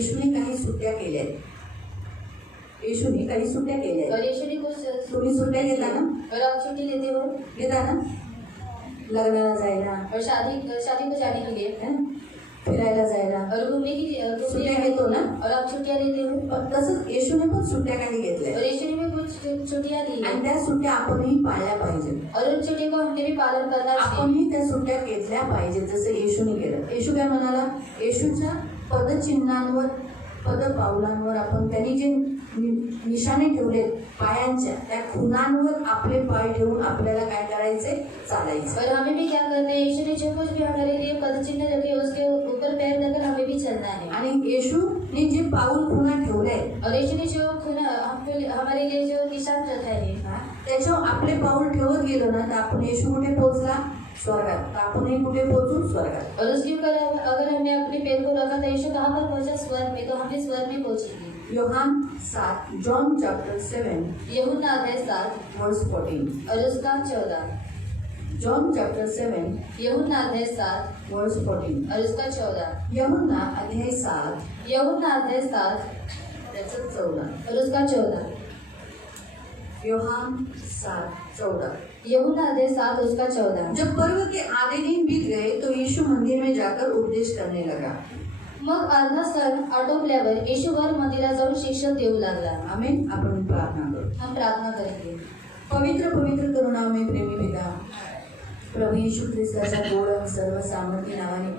येशूने काही सुट्ट्या केल्या आहेत. येशूने काही सुट्ट्या केल्या आहेत. और यीशु ने कुछ तुम्ही सुट्ट्या घेता ना? और आप छुट्टी लेते हो घेता ना? लग्नाला जायला, और शादी को जाने के लिए है ना? फिरायला जायला और घूमने सुट्ट्या घेतो ना? और आप छुट्टियाँ लेते हो. पण तसंच येशूने पण सुट्ट्या काही घेतल्या और यीशु ने भी कुछ छुट्टियाँ ली आणि हैं. त्या सुट्ट्या आपणही पाळल्या पाहिजे. और उन छुट्टियों को हमने भी पालन करना चाहिए. आपणही त्या सुट्ट्या घेतल्या पाहिजे जसं येशूने केलं. येशू काय म्हणाला? येशूच्या पदचिन्हांवर पदपावलांवर आपण त्यांनी जे निशाणे ठेवलेत पायांच्या त्या खुणांवर आपले पाय ठेवून आपल्याला काय करायचे? चालायचं. और हमें भी क्या करना है? यीशु ने जो कुछ भी हमारे लिए पद चिन्ह रखे उसके ऊपर पैर रखकर हमें भी चलना है. आणि येशूने जे पाऊल खुणा ठेवले और यीशु ने जो हमारे लिए जो निशान रखा है त्याच्यावर आपले पाऊल ठेवत गेलो ना तर आपण येशू कुठे पोहोचला? स्वर्गात. तर आपणही कुठे पोहोचू? स्वर्गात. और उसके ऊपर अगर हमने अपने पैर को रखा तो यीशु कहाँ पर पहुंचा? स्वर्ग में. तो हम भी स्वर्ग में पहुंचेंगे. योहान 7 जॉन चैप्टर 7 यूहन्ना अध्याय 7 वर्स 14. और उसका 14. जॉन चैप्टर 7 यूहन्ना अध्याय 7 वर्स 14. और उसका 14. यूहन्ना अध्याय 7 यूहन्ना अध्याय 7 त्याचं 14. और उसका 14. योहान 7:14. यूहन्ना अध्याय 7 उसका 14. जब पर्व के आधे दिन बीत गए तो यीशु मंदिर में जाकर उपदेश करने लगा. मग अर्धा सण आटोपल्यावर येशू वर मंदिरात जाऊन शिक्षण देऊ लागला. आमेन. आपण प्रार्थना करू. हम प्रार्थना करेंगे. पवित्र पवित्र करुणामय प्रेमी पिता प्रभू येशू ख्रिस्ताच्या गोड आणि सर्व सामर्थ्य नावाने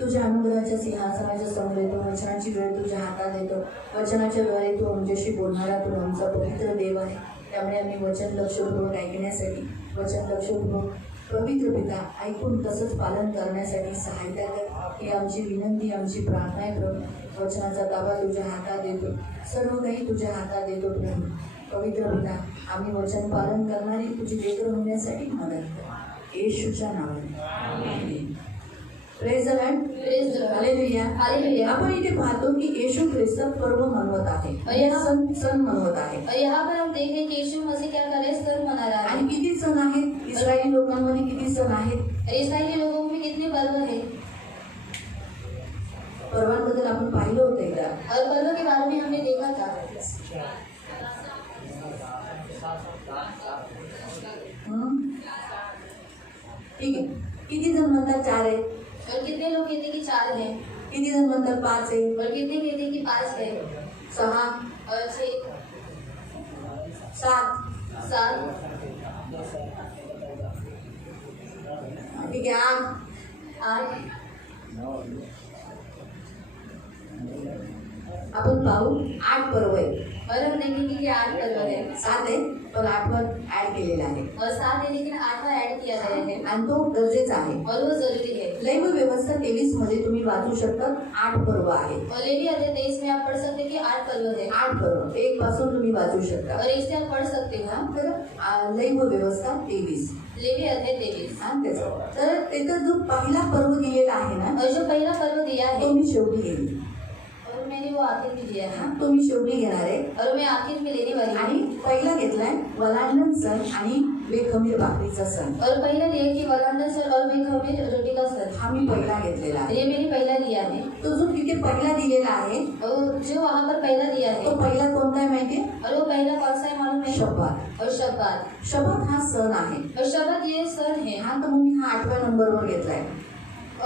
तुझ्या अनुग्रहाच्या सिंहासनाच्या समोर येतो. वचनाची वेळ तुझ्या हातात येतो. वचनाच्या द्वारे तू आमच्याशी बोलणारा तू आमचा पवित्र देव आहे. त्यामुळे आम्ही वचन लक्षपूर्वक ऐकण्यासाठी वचन लक्षपूर्वक पवित्र पिता ऐकून तसंच पालन करण्यासाठी सहायता कर. ही आमची विनंती आमची प्रार्थना आहे प्रभू. वचनाचा ताबा तुझ्या हातात देतो. सर्व काही तुझ्या हातात देतो प्रभू. पवित्र पिता आम्ही वचन पालन करणारी तुझी लेकरं होण्यासाठी मदत कर येशूच्या नावाने. Praise the Lord. Praise the Lord. Hallelujah. Hallelujah. आपण इथे पाहतो की येशू ख्रिस्त पर्व मनवत आहे. सण मनवत आहे. और यहाँ पर हम देखें कि यीशु मसीह क्या कर रहे हैं? सण मना रहा है. आणि किती सण आहेत? इस्रायली लोकांमध्ये किती सण आहेत? और इस्राएली लोगों में कितने पर्व हैं? पर्वांबद्दल आपण पाहिलं होतं एकदा. और पर्वों के बारे में हमने देखा था. ठीक आहे. किती जण म्हणतात 4 आहे? और कितने लोग कहते हैं कि 4 हैं? किती जण म्हणतात 5 आहे? और कितने कहते हैं कि 5 है? 6 और 6 7 7 ठीक आहे 8 8. आपण पाहू 8 पर्व आहे. और हम देखेंगे कि 8 पर्व है. 7 आहे पण 8वर ऍड केलेला आहे और 7 है लेकिन 8वां ऐड किया गया है आणि तो गरजेचा आहे. और वो जरूरी है. लैंग व्यवस्था 23 मध्ये तुम्ही वाचू शकता 8 पर्व आहे. और लेवी अध्याय 23 में आप पढ़ सकते हैं कि 8 पर्व है. 8 पर्व 1 पासून तुम्ही वाचू शकता. और इससे आप पढ़ सकते हो. तर लैंग व्यवस्था 23 लेवी अध्याय 23. हा त्याचं. तर तिथं जो पहिला पर्व दिलेला आहे ना और जो पहला पर्व दिया है तो मी शेवटी घेईन. और मैंने वो आखिर में दिया है. तो मी शेवटी घेणार आहे. और मैं आखिर में लेने वाली हूँ. आणि पहिला घेतलाय वलांडण सण आणि बेखमीर भाकरीचा सण. और पहला लिया कि वलांडन सण और बेखमीर रोटी का सण. हा मी पहिला घेतलेला आहे. ये मैंने पहला लिया है. तो जो तिथे पहिला दिलेला आहे और जो वहाँ पर पहला दिया तो है पहिला कोणता आहे माहितीये? और वो पहला कौन सा है मालूम है? शब्बात. और शब्बात. शब्बात हा सण आहे. और शब्बात ये सण है. हा तर मी हा 8व्या नंबरवर घेतलाय.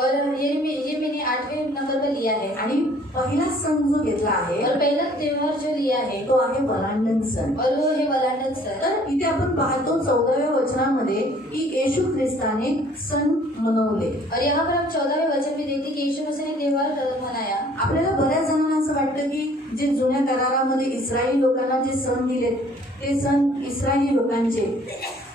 और ये मैंने 8वें नंबर पर लिया है. आणि पहिला सण जो घेतला आहे और पहला त्योहार जो लिया है तो आहे वलांडण सण. और वो है वलांडन सण. तर इथे आपण पाहतो 14व्या वचनामध्ये की येशू ख्रिस्ताने सण मनवले. और यहाँ पर हम 14वें वचन में देखते हैं कि यीशु मसीह ने त्योहार मनाया. आपल्याला बऱ्याच जणांना असं वाटतं की जे जुन्या करारामध्ये इस्रायली लोकांना जे सण दिलेत ते सण इस्रायली लोकांचे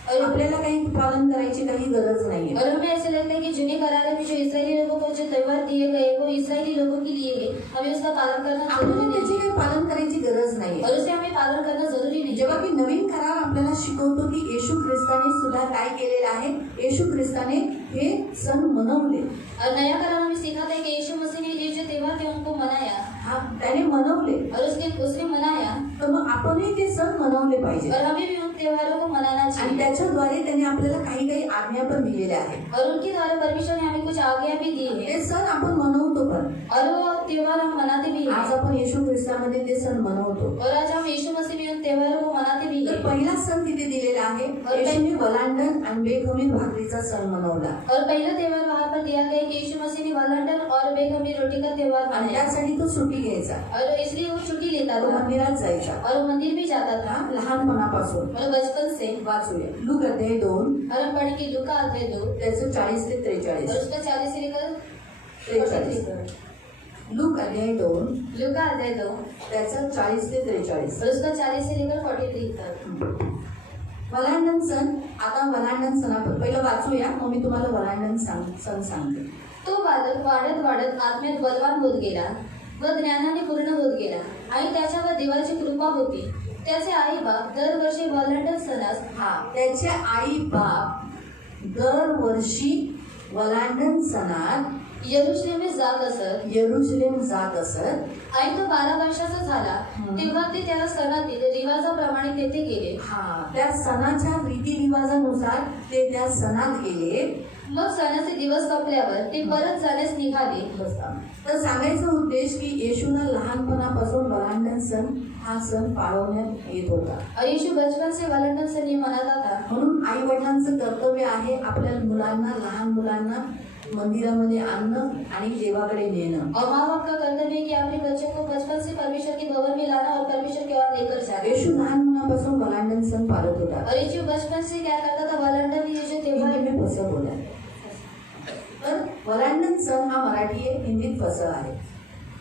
और आपल्याला काही पालन करायची काही गरज नाही. और हमें ऐसा लगता है कि जुने करार में जो इस्राएली लोगों को जो त्योहार दिए गए वो इस्राएली लोगों के लिए है. हमें उसका पालन करना आपल्याला जरूरी त्याची नहीं काही पालन करायची गरज नाही. और उसे हमें पालन करना जरूरी नहीं. जेव्हा की नवीन करार आपल्याला शिकवतो की येशू ख्रिस्ताने सुद्धा काय केलेलं आहे? येशू ख्रिस्ताने हे सण मनवले. और नया करार हमें सिखाता है कि यीशु मसीह ने ये जो त्योहार थे उनको मनाया. त्याने मनवले और उसने मनाया. तर मग आपणही ते सण मनवले पाहिजे. और हमें भी उन त्योहारों को मनाना आणि चाहिए त्याच्याद्वारे त्याने आपल्याला काही काही आज्ञा पण दिलेल्या आहेत. और उनके द्वारा परमेश्वर ने हमें कुछ आज्ञा भी दी है ते सण आपण मनवतो पण. और वो त्योहार हम मनाते भी आज हैं आपण येशू ख्रिस्तामध्ये ते सण मनवतो. और आज हम यीशु मसीह में उन त्योहारों को मनाते भी तर हैं पहिला सण तिथे दिलेला आहे. येशूने वलांडण आणि बेखमीर भाकरीचा सण मनवला और पहला त्योहार वहाँ पर दिया गया कि यीशु मसीह ने वलंडन और बेखमीर रोटी का त्योहार आणि मनाया त्यासाठी तो सुट्टी घ्यायचा. और इसलिए वो छुट्टी लेता तो था मंदिरात जायचा. और वो मंदिर भी जाता था लहानपणापासून. और बचपन से वाचूया लूक अध्याय 2 और हम पढ़े कि लूका अध्याय 2 त्याचं 40 ते 43. और उसका 40 से लेकर 43. लूक अध्याय 2 लूका अध्याय 2 त्याचं 40 ते 43. और उसका 40 से लेकर 43 तक. वलांडण सण. आता वलांडण सणाबद्दल पहिलं वाचूया, मग मी तुम्हाला वलांडण सण सांगते. तो बालक वाढत वाढत आत्म्यात बलवान होत गेला व ज्ञानाने पूर्ण होत गेला आणि त्याच्यावर देवाची कृपा होती. त्याचे आई बाप दरवर्षी वलांडण सणास त्याचे आई बाप दरवर्षी वलांडण सणात यरुशलेमेस जात असत. यरुशलेम जात असत. आणि तो 12 वर्षाचा झाला तेव्हा ते त्याला सणातील रिवाजाप्रमाणे तेथे गेले. त्या सणाच्या रीतिरिवाजानुसार ते त्या सणात गेले. मग सणाचे दिवस संपल्यावर ते परत जाण्यास निघाले. तर सांगायचा उद्देश की येशूला लहानपणापासून वलांडण सण हा सण पाळवण्यात येत होता. और यीशु बचपन से वलंडन सण मनाता था. म्हणून आई वडिलांचं कर्तव्य आहे आपल्या मुलांना, लहान मुलांना मंदिरामध्ये आणणं आणि देवाकडे नेणं. और माँ बाप का कर्तव्य है कि अपने बच्चों को बचपन से परमेश्वर के भवन में लाना और परमेश्वर के ओर लेकर जाना. येशू लहानपणापासून वलांडण सण पाळत होता. और यीशु बचपन से क्या करता था? वलंडन ये जो त्योहार हिंदी में फसं बोला. तर वलांडण सण हा मराठी आहे, हिंदीत फसं आहे.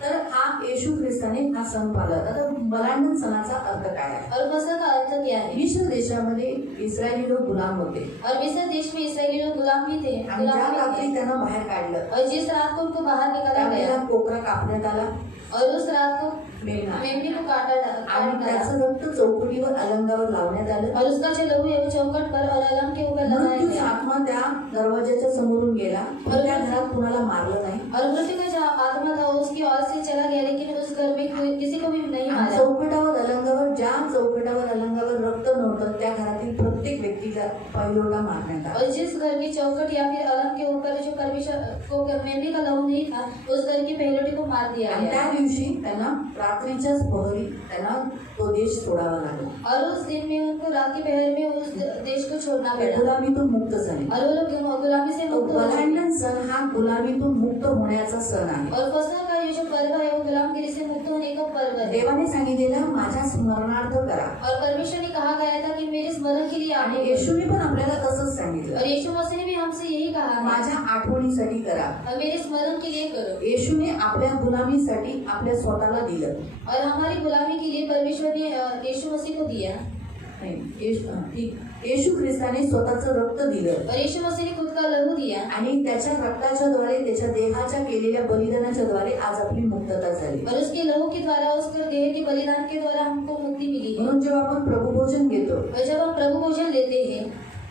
तर हा येशू ख्रिस्ताने हा सण पाळला. आता वलांडण सणाचा अर्थ काय आहे? और फसह का अर्थ क्या है? मिस्र देशामध्ये इस्रायली लोक गुलाम होते और मिस्र देश में इसराइली लोग गुलाम भी थे. आणि ज्या रात्री त्यांना बाहेर काढलं और जिस रात को उनको बाहर निकाला त्यावेळेला गया कोकरा कापण्यात आला. और उस रात को मेमना मेमने को काटा आणि डाला त्याचं रक्त चौकटीवर अलंगावर लावण्यात आलं. और उसका जो लहू है वो चौखट पर और अलम के ऊपर लगाया मृत्यूचा गया. आत्मा त्या दरवाजाच्या समोरून गेला पण त्या घरात कुणाला मारलं नाही. और मृत्यु का जो आत्मा था वो उसकी ओर से चला गया लेकिन उस घर में किसी को भी नहीं आणि मारा. चौकटावर अलंगावर ज्या चौकटावर अलंगावर रक्त नव्हतं त्या घरातील प्रत्येक व्यक्तीला पहिलोटा मारण्यात आला. और जिस घर की चौखट या फिर अलम के ऊपर जो परमेश्वर को मेमने का लहू नहीं था उस घर की पहलोटी को मार दिया आणि गया. त्या दिवशी त्यांना रात्रीच्याच पहरी त्यांना तो देश सोडावा लागला. और उस दिन में उनको रात की पहर में उस देश को छोड़ना ते पड़ा. गुलामीतून मुक्त झाले. और वो लोग गुलामी से तो मुक्त हो चुके. वलांडण सण हा गुलामीतून मुक्त होण्याचा सण आहे. और फसह का ये जो पर्व है वो गुलामगिरी से मुक्त होने का पर्व है. देवाने सांगितलेलं माझ्या स्मरणार्थ करा. और परमेश्वर ने कहा गया था कि मेरे स्मरण के लिए आणि आने. येशूने पण आपल्याला तसंच सांगितलं, और यीशु मसीह ने भी हमसे यही कहा है, माझ्या आठवणीसाठी करा. और मेरे स्मरण के लिए करो. येशूने आपल्या गुलामीसाठी आपल्या स्वतःला दिलं. और हमारी गुलामी के लिए परमेश्वर ने यीशु मसीह को दिया. येशू ख्रिस्ताने स्वतःचं रक्त दिलं और यीशु मसीह ने खुद का लहू दिया. आणि त्याच्या रक्ताच्या द्वारे त्याच्या देहाच्या केलेल्या बलिदानाच्या द्वारे आज आपली मुक्तता झाली. और उसके लहू के द्वारा उसके देह के बलिदान के द्वारा हमको मुक्ति मिली है. म्हणून जेव्हा आपण प्रभुभोजन घेतो और जब हम प्रभु भोजन लेते हैं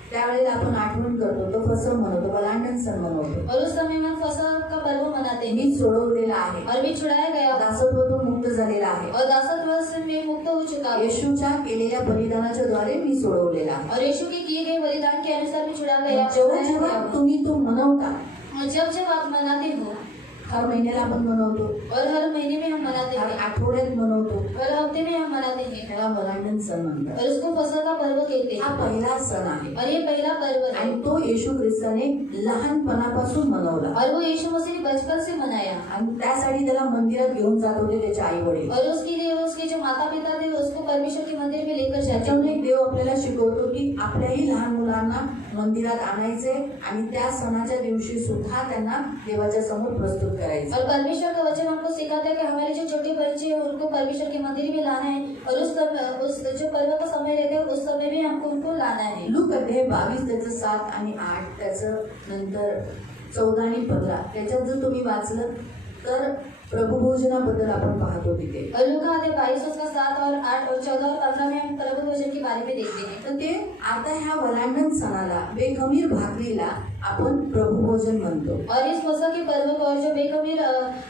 त्यावेळेला आपण आठवण करतो, तो फसव म्हणतो, वलांडण सण मनवतो. और उस समय हम फसह का पर्व मनाते हैं. मी सोडवलेला आहे, और भी छुड़ाया गया दासत्वातून मुक्त झालेला आहे. और दासत्व से मैं मुक्त हो चुका हूँ. येशूच्या केलेल्या बलिदानाच्या द्वारे मी सोडवलेला आहे. और यीशु के किए गए बलिदान के अनुसार भी छुड़ा गया. जेव्हा जेव्हा तुम्ही तो मनवता, और जब जब आप मनाते हो, हर महिन्याला आपण मनवतो, और हर महीने में हम मनाते हर हैं, आठवड्यात मनवतो, हर हफ्ते में हम मनाते हैं, त्याला वलांडण सण म्हणतात. और उसको फसह का पर्व कहते हा हैं. पहिला सण आहे और ये पहला पर्व है. आणि तो येशू ख्रिस्ताने लहानपणापासून मनवला. और वो यीशु मसीह ने बचपन से मनाया. आणि त्यासाठी त्याला मंदिरात घेऊन जात होते त्याचे आई वडील. और उसके लिए उसके जो माता पिता थे उसको परमेश्वर के मंदिर में लेकर जाते त्याच्यामुळे थे. देव आपल्याला शिकवतो की आपल्याही लहान मुलांना मंदिरात आणायचे आणि त्या सणाच्या दिवशी सुद्धा त्यांना देवाच्या समोर प्रस्तुत करायचे. और परमेश्वर का वचन हमको सिखाता है कि हमारे जो छोटे बच्चे हैं उनको परमेश्वर के मंदिर में लाना है. और उस जो पर्व का समय रहता है उस समय में हमको उनको लाना है. लूक अध्याय 22 त्याचं 7 आणि 8 त्याचं नंतर 14 आणि 15 त्याच्यात जर तुम्ही वाचलं तर प्रभुभोजनाबद्दल आपण पाहतो तिथे. और लूका अध्याय 22 उसका 7 और 8 और 14 और 15 में हम प्रभु भोजन के बारे में देखते हैं. तर ते आता ह्या वलांडण सणाला बेखमीर भाकरीला आपण प्रभुभोजन म्हणतो. और इस फसह के पर्व को और जो बेखमीर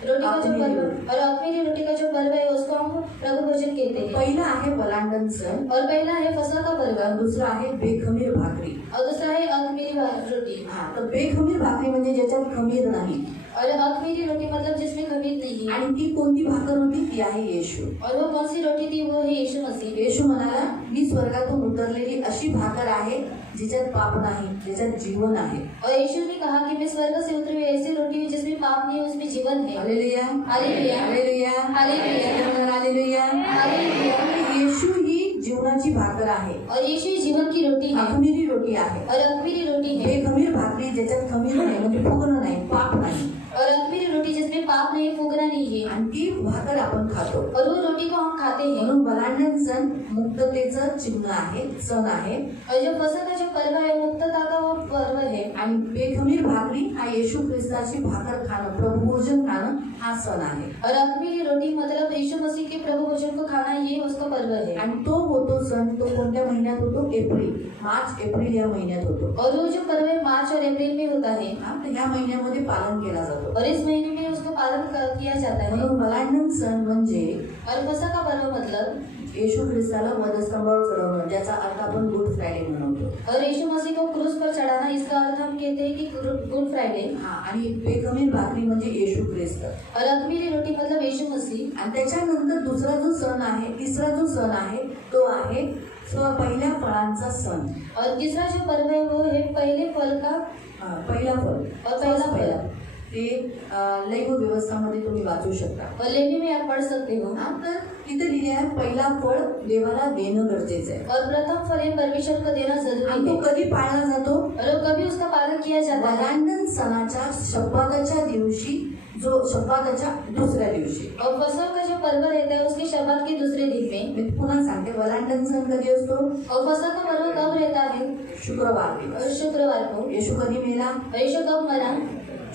रोटी का जो पर्व और अखमीरी रोटी का जो पर्व है उसको हम प्रभु भोजन कहते हैं। पहिला आहे वलांडन सण, और पहला है फसह का पर्व दुसरा आहे बेखमीर भाकरी. और दूसरा है अखमीरी रोटी। हा, तर बेखमीर भाकरी म्हणजे ज्याच्यात खमीर नाही. और अखमीरी रोटी मतलब जिसमें खमीर नहीं है। आणि ती कोणती भाकर होती? ती आहे येशू. और वो कौन सी रोटी थी? वो है यीशु मसीह। येशू म्हणाला, मी स्वर्गातून उतरलेली अशी भाकर आहे जिच्यात पाप नाही, जिच्यात जीवन आहे. और यीशु ने कहा कि मैं स्वर्ग से उतरी हुई ऐसी रोटी हूँ जिसमें पाप नहीं है, उसमें जीवन है। Hallelujah, hallelujah, hallelujah, hallelujah, hallelujah. Hallelujah. Yeshu ही जीवनाची भाकर आहे, और यीशु ही जीवन की रोटी है अखमीरी रोटी आहे. और अखमीरी रोटी है। बेखमीर भाकरी ज्याच्यात खमीर नाही म्हणजे फुगणं नाही, पाप नाही, और अखमीरी रोटी जिसमें पाप नहीं, फूकना नहीं है, आणि ती भाकर आपण खातो. और वो रोटी को हम खाते हैं। म्हणून वलांडन सण मुक्ततेचं चिन्ह आहे, सण आहे. और जो फसह का जो पर्व है मुक्तता का वो पर्व है। आणि बेखमीर भाकरी हा येशू ख्रिस्ताची भाकर खाणं, प्रभू भोजन खाणं हा सण आहे. और अखमीरी रोटी मतलब यीशु मसीह के प्रभु भोजन को खाना, ये उसका पर्व है। आणि तो होतो सण, तो कोणत्या महिन्यात होतो? एप्रिल, मार्च एप्रिल या महिन्यात होतो. और वो जो पर्व है मार्च और अप्रैल में होता है। हा, तर ह्या महिन्यामध्ये पालन केला जातो. और इस महीने में उसको पालन किया जाता है। म्हणून वलांडन सण म्हणजे और फसह का पर्व मतलब येशू ख्रिस्ताला वधस्तंभावर चढवणं, ज्याचा अर्थ आपण गुड फ्रायडे म्हणतो. और यीशु मसीह को क्रूस पर चढ़ाना, इसका अर्थ हम कहते हैं कि गुड फ्राइडे। हा, आणि बेखमीर भाकरी म्हणजे येशू ख्रिस्त. और अखमीरी रोटी मतलब यीशु मसीह। आणि त्याच्यानंतर दुसरा जो सण आहे, तिसरा जो सण आहे तो आहे पहिल्या फळांचा सण. और तीसरा जो पर्व है वो है पहले फल का। पहिला फळ और पहला फल ते लैंगिक व्यवस्थामध्ये तुम्ही वाचू शकता. और लेवी में आप पढ़ सकते हो। हा, तर तिथे लिहिले आहे पहिला फळ देवाला देणं गरजेचं आहे. और प्रथम फल है परमेश्वर को देना आणि जरूरी तो है। कधी पाळला जातो? और वो कभी उसका पालन किया जाता है। वलांडन सणाच्या शब्दाच्या दिवशी, जो शब्दाच्या दुसऱ्या दिवशी. और फसह का जो पर्व रहता है उसके शब्द के दूसरे दिन में। मी पुन्हा सांगते, वलांडन सण कधी असतो? और फसह का पर्व कब रहता है? शुक्रवार और दिवस. शुक्रवार को। येशू कधी मेला? और यीशु कब मरा?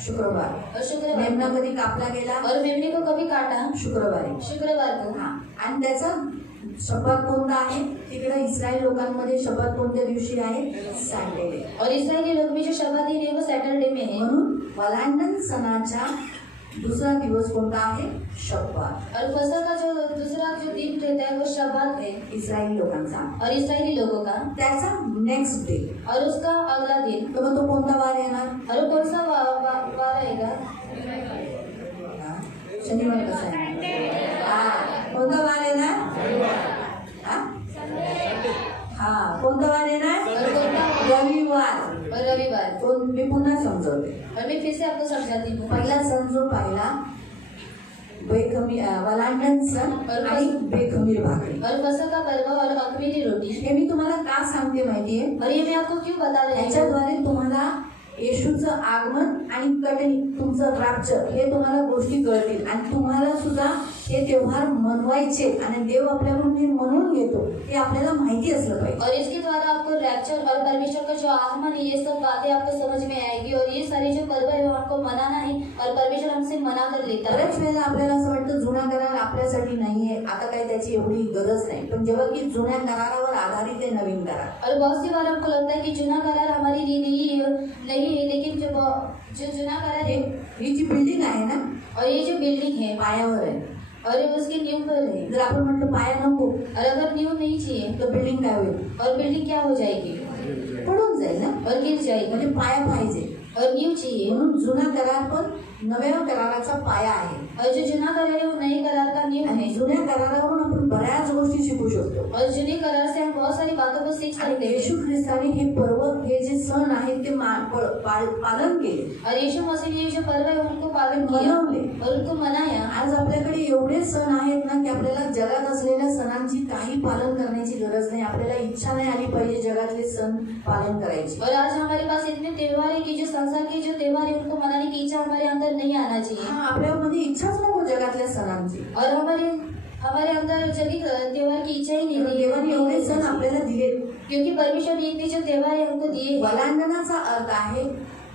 शुक्रवार. और शुक्रवार मेमना को। कधी कापला गेला? और मेमने को कभी काटा? शुक्रवारी. शुक्रवार को। हा, आणि त्याचा शब्द कोणता आहे? तिकडे इस्रायल लोकांमध्ये शब्द कोणत्या दिवशी आहे? सॅटर्डे. और इस्राएली लोग में जो शब्द दिन है वो सैटरडे में है। म्हणून वलांडन सणाच्या दुसरा दिवस कोणता आहे? शब्बात. और फसह का जो दूसरा जो दिन रहता है वो शब्बात है इस्रायल लोकांचा. और इस्राएली लोगों का। त्याचा नेक्स्ट डे. और उसका अगला दिन। तर मग तो कोणता वार येणार? और वो कौन सा वार रहेगा? हा, शनिवार कसा आहे? हा, कोणता वार येणार? हा? हा, कोणता वार येणार? और कौन रविवार. और रविवार। तो मी पुन्हा समजवते. और मैं फिर से आपको समझाती हूँ। पहिला सण जो पाहिला वलांडन सण आणि बेखमीर भाकरी. और फसह का पर्व और अखमीरी रोटी। हे मी तुम्हाला का सांगते माहितीये? और ये मैं आपको क्यों बता रही हूँ? याच्याद्वारे तुम्हाला येशूचं आगमन आणि कटणी, तुमचं रॅप्चर, हे तुम्हाला गोष्टी कळतील. आणि तुम्हाला सुद्धा हे त्योहार मनवायचे आणि देव आपल्याकडून हे म्हणून घेतो हे आपल्याला माहिती असलं पाहिजे. और इसके द्वारा आपको रैप्चर और परमेश्वर का जो आगमन है ये सब बातें आपको समझ में आएगी। और ये सारे जो पर्व है वो आपको मनाना है और परमेश्वर हमसे मना कर लेता है। बऱ्याच वेळेला आपल्याला असं वाटतं जुना करार आपल्यासाठी नाहीये, आता काही त्याची एवढी गरज नाही. पण जेव्हा की जुन्या करारावर आधारित आहे नवीन करार. और बहुत सी बार हमको लगता है कि जुना करार हमारी लिए नहीं है, लेकिन जो जुना करार है, ही जी बिल्डिंग आहे ना, और ये जो बिल्डिंग है पायावर आहे. और ये उसके न्यू पर है। जर आपण म्हटलं पाया नको और अगर न्यू नहीं चाहिए तर बिल्डिंग काय होईल? और बिल्डिंग क्या हो जाएगी? पडून जाईल ना. और गिर जाएगी। म्हणजे पाया पाहिजे. और न्यू चाहिए। म्हणून जुना करार पण नव्या कराराचा पाया आहे. और जो जुना करार है वो नए करार का न्यू आणि है। जुन्या करारावरून आपण बऱ्याच गोष्टी शिकू शकतो. और जुने करार से हम बहुत सारी बातों को सीख सकते हैं। येशू ख्रिस्ताने हे पर्व, हे जे सण आहेत ते पालन केले. और यीशु मसीह ने जो पर्व है उनको पालन किया मनवले. और उनको मनाया। आज आपल्याकडे एवढे सण आहेत ना की आपल्याला जगात असलेल्या सणांची काही पालन करण्याची गरज नाही. आपल्याला इच्छा नाही आली पाहिजे जगातले सण पालन करायची. और आज हमारे पास इतने त्योहार है कि जो संसार के जो त्योहार है उनको मनाने की इच्छा हमारे अंदर नहीं आना चाहिए। हा, आपल्यामध्ये इच्छाच नको जगातल्या सणांची. और हमारे अंदर जब त्योहार की इच्छा ही नहीं थी। देवाने एवढे सण आपल्याला दिले. क्योंकि परमेश्वर ने इतने जो त्योहार है हमको दिए हैं। वलांडनाचा अर्थ आहे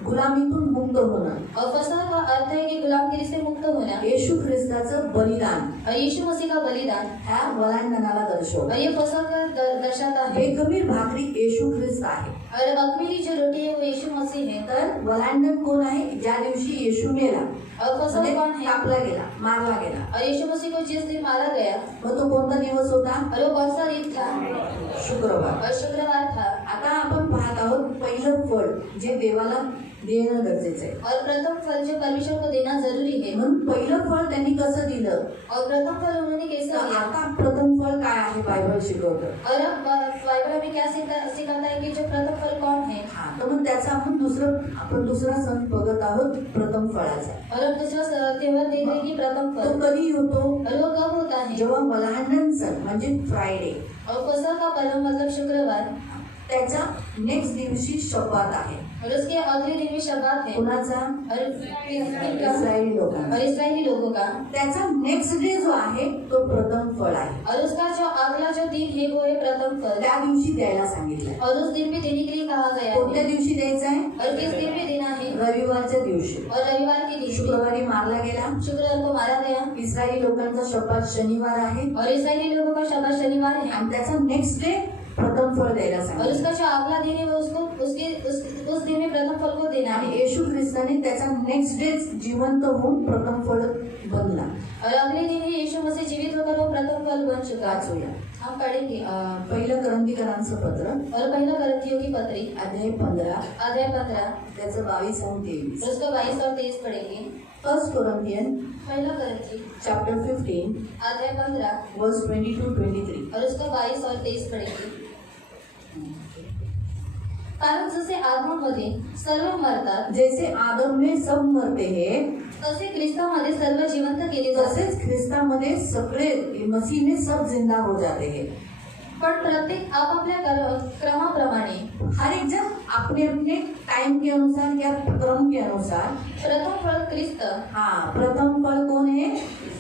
गुलामीतून मुक्त होणं. और फसह का अर्थ है कि गुलामगिरी से मुक्त होना। येशू ख्रिस्ताचं बलिदान और यीशु मसीह का बलिदान ह्या वलांडनाला दर्शवतं. और ये फसह का दर्शाता है। बेखमीर भाकरी येशू ख्रिस्त आहे. और अखमीरी जो रोटी है वो यीशु मसीह है। तर वलांडण कोण आहे? ज्या दिवशी येशू मेला, और फसह म्हणजे कौन है? कापला गेला, मारला गेला। और यीशु मसीह को जिस दिन मारा गया मग तो कोणता दिवस होता? और वो कौन सा दिन था? शुक्रवार। और शुक्रवार था। आता आपण पाहत आहोत पहिलं फळ जे देवाला देणं गरजेचं आहे। और प्रथम फल जो परमेश्वर को देना जरूरी है। म्हणून पहिलं फळ त्यांनी कसं दिलं? और प्रथम फल उन्होंने कैसे तर दिया? आता प्रथम फळ काय आहे बायबल शिकवतं। और अब बाइबल हमें क्या सिखाता है कि जो प्रथम फल कौन है? हा, तर मग त्याचा आपण दुसरा सण बघत आहोत प्रथम फळाचा। और अब दूसरा त्योहार देख रहे हैं कि प्रथम तो फल। कधी होतो? और वो कब होता है? जेव्हा वलांडण सण म्हणजे फ्रायडे, और फसह का पर्व मतलब शुक्रवार, त्याच्या नेक्स्ट दिवशी शब्बात आहे। और उसके अगले दिन भी शब्बात है। कुणाचा? और किसका? इस्रायली लोकांचा। और इस्राएली लोगों का। त्याचा नेक्स्ट डे जो आहे तो प्रथम फळ आहे। और उसका जो अगला जो दिन है वो है प्रथम फल। त्या दिवशी द्यायला सांगितलंय। और उस दिन भी देने के लिए कहा गया कोणत्या है। दिवशी द्यायचं आहे? और किस दिन में देना है? रविवारच्या दिवशी। और रविवार के दिन भी। शुक्रवारी मारला गेला। शुक्रवार को मारा गया। इस्रायली लोकांचा शब्बात शनिवार आहे और इस्राएली लोगों का शब्बात शनिवार है। आणि त्याचा नेक्स्ट डे प्रथम फळ द्यायला और सांगितलं। उसका जो अगला दिन है वो उसको उस दिन में प्रथम फल को देना आणि है। येशू ख्रिस्ताने त्याचा नेक्स्ट डे जिवंत होऊन प्रथम फळ बनला। और अगले दिन ही यीशु मसीह जीवित होकर वो प्रथम फल बन चुका। वाचूया हम पढ़ेंगे। पहिलं करंथीकरांचं पत्र और पहला करंथियों की पत्री अध्याय 15 अध्याय 15 त्याचं 22 आणि 23। उसका 22 और 23 पढ़ेंगे। फर्स्ट कोरिंथियन पहला करंथी चैप्टर 15 अध्याय 15 वर्स 22-23। और उसका 22 और 23 पढ़ेंगे। कारण जसे आदमामध्ये सर्व मरतात जैसे आदम में सब मरते हैं, तसे ख्रिस्तामध्ये सर्व जिवंत केले जातात। तसेच ख्रिस्तामध्ये सगळे मसीह में सब जिंदा हो जाते हैं। पण प्रत्येक आपापल्या क्रमाप्रमाणे हर एक जन अपने अपने टाइम के अनुसार या क्रम के अनुसार। प्रथम फल ख्रिस्त। हाँ, प्रथम फल कौन है?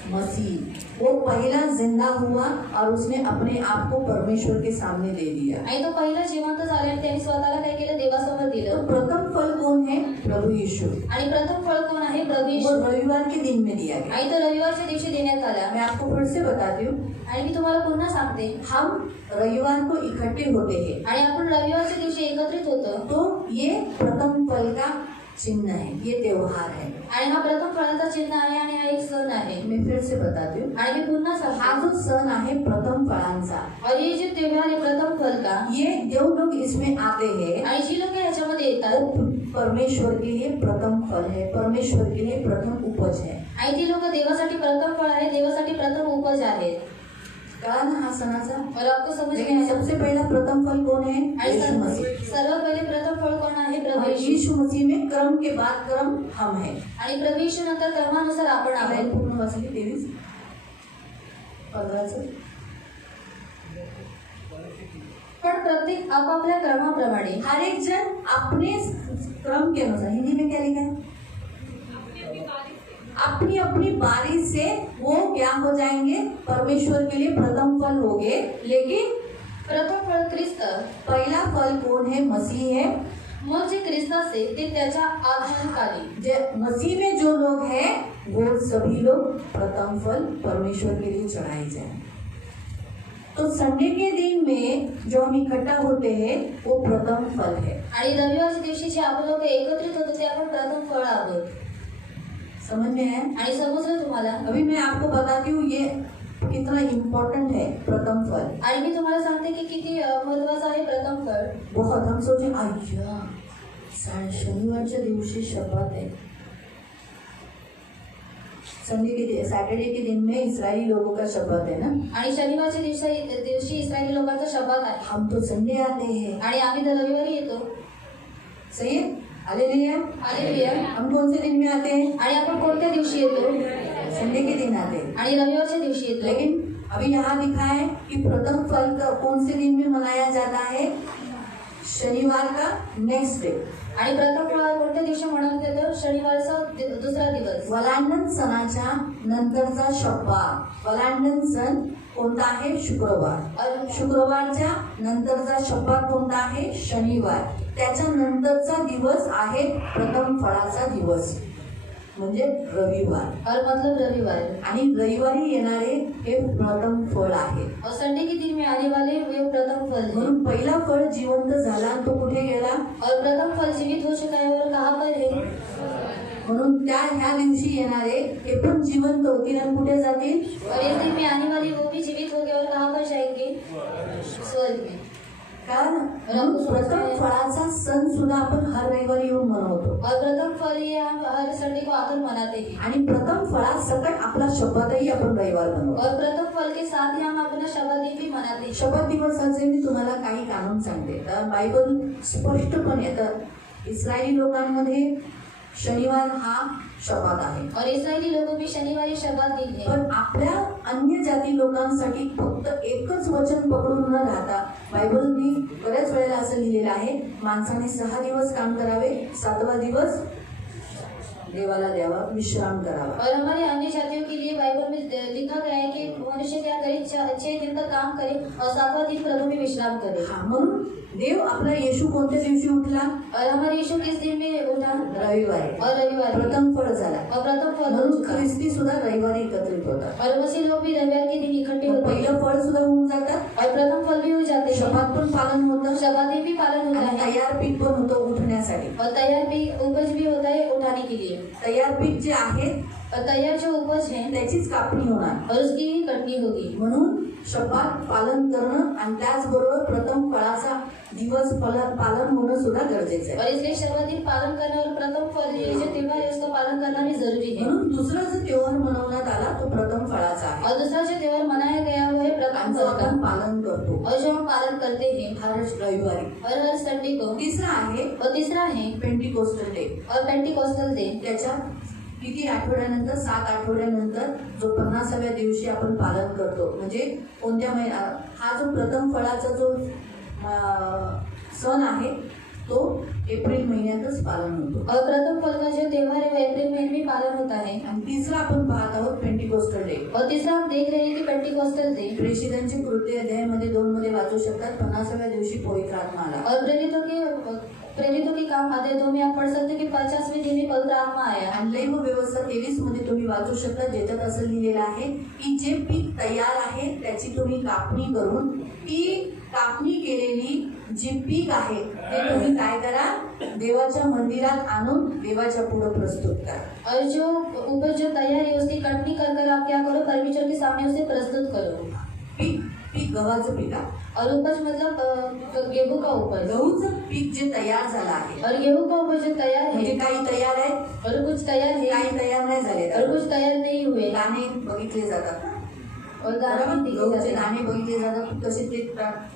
मसीह। वो पहला जिंदा हुआ और उसने अपने आप को परमेश्वर के सामने दे दिया। आणि तो पहिला जिवंत झाला आणि त्याने स्वतःला काय केलं? देवासमोर तो दिलं। प्रथम फल कौन है? प्रभु यीशु। आणि प्रथम फल कोण आहे? प्रभू वो येशू। रविवार के दिन में दिया गया। आणि तो रविवारच्या दिवशी देण्यात आला। मैं आपको फिर से बताती हूँ, आणि मी तुम्हाला पुन्हा सांगते, हम रविवार को इकट्ठे होते हैं आणि आपण रविवारच्या दिवशी एकत्रित होतो। तो ये प्रथम फल का चिन्ह है, ये त्योहार है। आणि हा प्रथम फळाचा चिन्ह आहे आणि हा एक सण आहे। मैं फिर से बताती हूँ, आणि मी पुन्हा हा सांगते, जो सण आहे प्रथम फळांचा, और ये जो त्योहार है प्रथम फल का, ये जो लोग इसमें आते हैं आणि जी लोक ह्याच्यामध्ये येतात वो परमेश्वर के लिए प्रथम फल है, परमेश्वर के लिए प्रथम उपज है। आणि ती लोक देवासाठी प्रथम फळ आहे, देवासाठी प्रथम उपज आहेत। कळा ना हा सणाचा? और आपको समझ लेकिन में आया? सबसे पहला प्रथम फल कौन है? आणि यीशु मसीह। सर्वात पहिले प्रथम फळ कोण आहे? प्रभू और येशू। यीशु मसीह में क्रम के बाद क्रम हम है। आणि प्रभू येशू नंतर क्रमानुसार आपण लाइन आहोत। पूर्ण वाचली 23 15 पण प्रत्येक आपापल्या क्रमाप्रमाणे हर एक जन अपने क्रम के अनुसार। हिंदी में क्या लिखा है? अपनी अपनी बारी से वो क्या हो जाएंगे? परमेश्वर के लिए प्रथम फल होंगे। लेकिन प्रथम फळ ख्रिस्त, पहला फल कौन है? मसीह है। मग जे ख्रिस्त असे ते त्याच्या आगमनकाली। जो मसीह में जो लोग हैं वो सभी लोग प्रथम फल परमेश्वर के लिए चढ़ाए जाए। तो संडे के दिन में जो हम इकट्ठा होते हैं वो प्रथम फल है। आणि रविवारच्या दिवशी जे आपण लोक एकत्रित होतो ते आपण प्रथम फळ आहोत। समझ में है? आणि समजलं तुम्हाला? अभी मैं आपको बताती हूँ ये कितना इम्पोर्टेंट है प्रथम फल। आणि मी तुम्हाला सांगते की किती महत्वाचं आहे प्रथम फळ। बहुत हम सोचे अय्या शनिवारच्या दिवशी शब्बात है। सैटरडे के दिन में इस्राएली लोगों का शब्बात है ना। आणि शनिवारच्या दिवशी इस्रायली लोकांचा शब्बात आहे। हम तो संडे आते हैं आणि आम्ही तर रविवारी येतो। सही है? हालेलुया। हालेलुया। हम कौन से दिन में आते हैं? आणि आपण कोणत्या दिवशी येतो? संडे के दिन आते हैं। आणि रविवारच्या दिवशी येतो। लेकिन अभी यहाँ लिखा है कि प्रथम फल का कौन से दिन में मनाया जाता है? शनिवार का नेक्स्ट डे। आणि प्रथम फळ कोणत्या दिवशी म्हणून येतो? शनिवारचा दुसरा दिवस। वलांडण सणाच्या नंतरचा शब्बात। वलांडण सण कोणता आहे? शुक्रवार। शुक्रवारच्या नंतरचा शब्बात कोणता आहे? शनिवार। त्याच्या नंतरचा दिवस आहे प्रथम फळाचा दिवस। म्हणजे रविवार, और मतलब रविवार। आणि रविवारी येणारे हे प्रथम फळ आहे। और संडे के दिन में आने वाले वे प्रथम फल है। म्हणून पहिला फळ जिवंत झाला आणि तो कुठे गेला? और प्रथम फल जीवित हो चुका है और कहाँ पर है? म्हणून ह्या दिवशी येणारे हे पण जिवंत होतील आणि कुठे जातील? और इस दिन में आने वाले वो भी जीवित हो गए और कहाँ पर जाएंगे? स्वर्ग में। कारण प्रथम फळाचा सण सुद्धा आपण हर रविवारी येऊन मनवतो, और प्रथम फल ये हम हर संडे को आकर मनाते हैं। आणि प्रथम फळासकट आपला शपथही आपण रविवार बनवतो। और प्रथम फल के साथ ही हम अपना शपथ दिन भी मनाते हैं। शपथ दिवसाचे मी तुम्हाला काही कानून सांगते। तर बायबल स्पष्टपणे तर इस्रायली लोकांमध्ये शनिवार हा शपथ आहे, और इस्रायली लोगों में शनिवार शपथ दिन है। पण आपल्या अन्य जाती लोकांसाठी फक्त एकच वचन पकडून न राहता बायबलनी बऱ्याच वेळेला असं लिहिलेलं आहे, माणसाने 6 दिवस काम करावे, 7वा दिवस देवाला द्यावा, विश्राम करावा। और हमारे अन्य जातियों के लिए बाइबल में लिखा गया है कि मनुष्य क्या करे, 6 दिन तक काम करे और 7वां दिन प्रभु में विश्राम करे। हा, म्हणून देव आपला येशू कोणत्या दिवशी उठला? और हमारे यीशु किस दिन में उठा? रविवारी। और रविवार प्रथम फळ झाला, और प्रथम फल हो म्हणून चुका। ख्रिस्ती सुद्धा रविवारी एकत्रित होतात, और मसीह लोग भी रविवार के दिन इकट्ठे होते हैं। पहिलं फळ सुद्धा होऊन जातात, और प्रथम फल भी हो जाते हैं। शपथ पण पालन होतं, शपथ दिन भी पालन होता आणि है। तयार पीक पण होतं उठण्यासाठी। और तैयार भी उपज भी होता है उठाने के लिए। तयार पीक जे आहे और तैयार जो उपज है त्याचीच कापणी होणार, और उसकी ही कटनी होगी। म्हणून शपथ पालन करणं आणि त्याचबरोबर प्रथम फळाचा दिवस पालन होणं सुद्धा गरजेचं आहे। और इसलिए शपथ दिन पालन करना और प्रथम फल ये जो त्योहार है उसका पालन करना भी जरूरी है। म्हणून दुसरा जो त्योहार मनवण्यात आला तो प्रथम फळाचा आहे, और दूसरा जो त्योहार मनाया गया वो है प्रथम आणि फल जो का, आपण पालन करतो और जो हम पालन करते हैं हर रविवारी। और हर संडे को। तिसरा आहे और तीसरा है पेंटिकोस्टल डे। और पेंटिकॉस्टल डे। त्याच्यात किती आठवड्यानंतर, 7 आठवड्यानंतर जो 50व्या दिवशी आपण पालन करतो, म्हणजे कोणत्या हा जो प्रथम फळाचा जो सण आहे तो एप्रिल महिन्यातच पालन होतो। और प्रथम फल का जो त्योहार है वो अप्रैल महीने में पालन होता है। आणि तिसरा आपण पाहत आहोत पेंटिकोस्टल डे। और तीसरा हम देख रहे हैं कि पेंटिकॉस्टल डे। प्रेषितांची कृत्य अध्यायामध्ये 2 मध्ये वाचू शकतात, 50व्या दिवशी पवित्र आत्मा आला। और प्रेरितों के काम अध्याय 2 में आप पढ़ सकते हैं कि 50वें दिन में पवित्र आत्मा आया। आणि लैंगिक व्यवस्था 23 मध्ये तुम्ही वाचू शकता, ज्याच्यात असं लिहिलेलं आहे की जे पीक तयार आहे त्याची तुम्ही कापणी करून ती कापणी केलेली जी पीक आहे ते तुम्ही काय करा, देवाच्या मंदिरात आणून देवाच्या पुढे प्रस्तुत करा। और जो उपज जो तैयार है उसकी कटनी कर आप क्या करो, परमेश्वर के सामने उसे प्रस्तुत करो। पीक गव्हाचं पीक आहे, और उपज मतलब गेहूं का उपज। गहूचं पीक जे तयार झालं आहे, और गेहूं का उपज जो तैयार म्हणजे है, काही तयार आहे, और कुछ तैयार है, काही तयार नाही झाले, और कुछ तैयार नहीं हुए। दाणे बघितले जातात, और दाने दिखे गहूचे जाते हैं। दाणे बघितले जातात कसे ते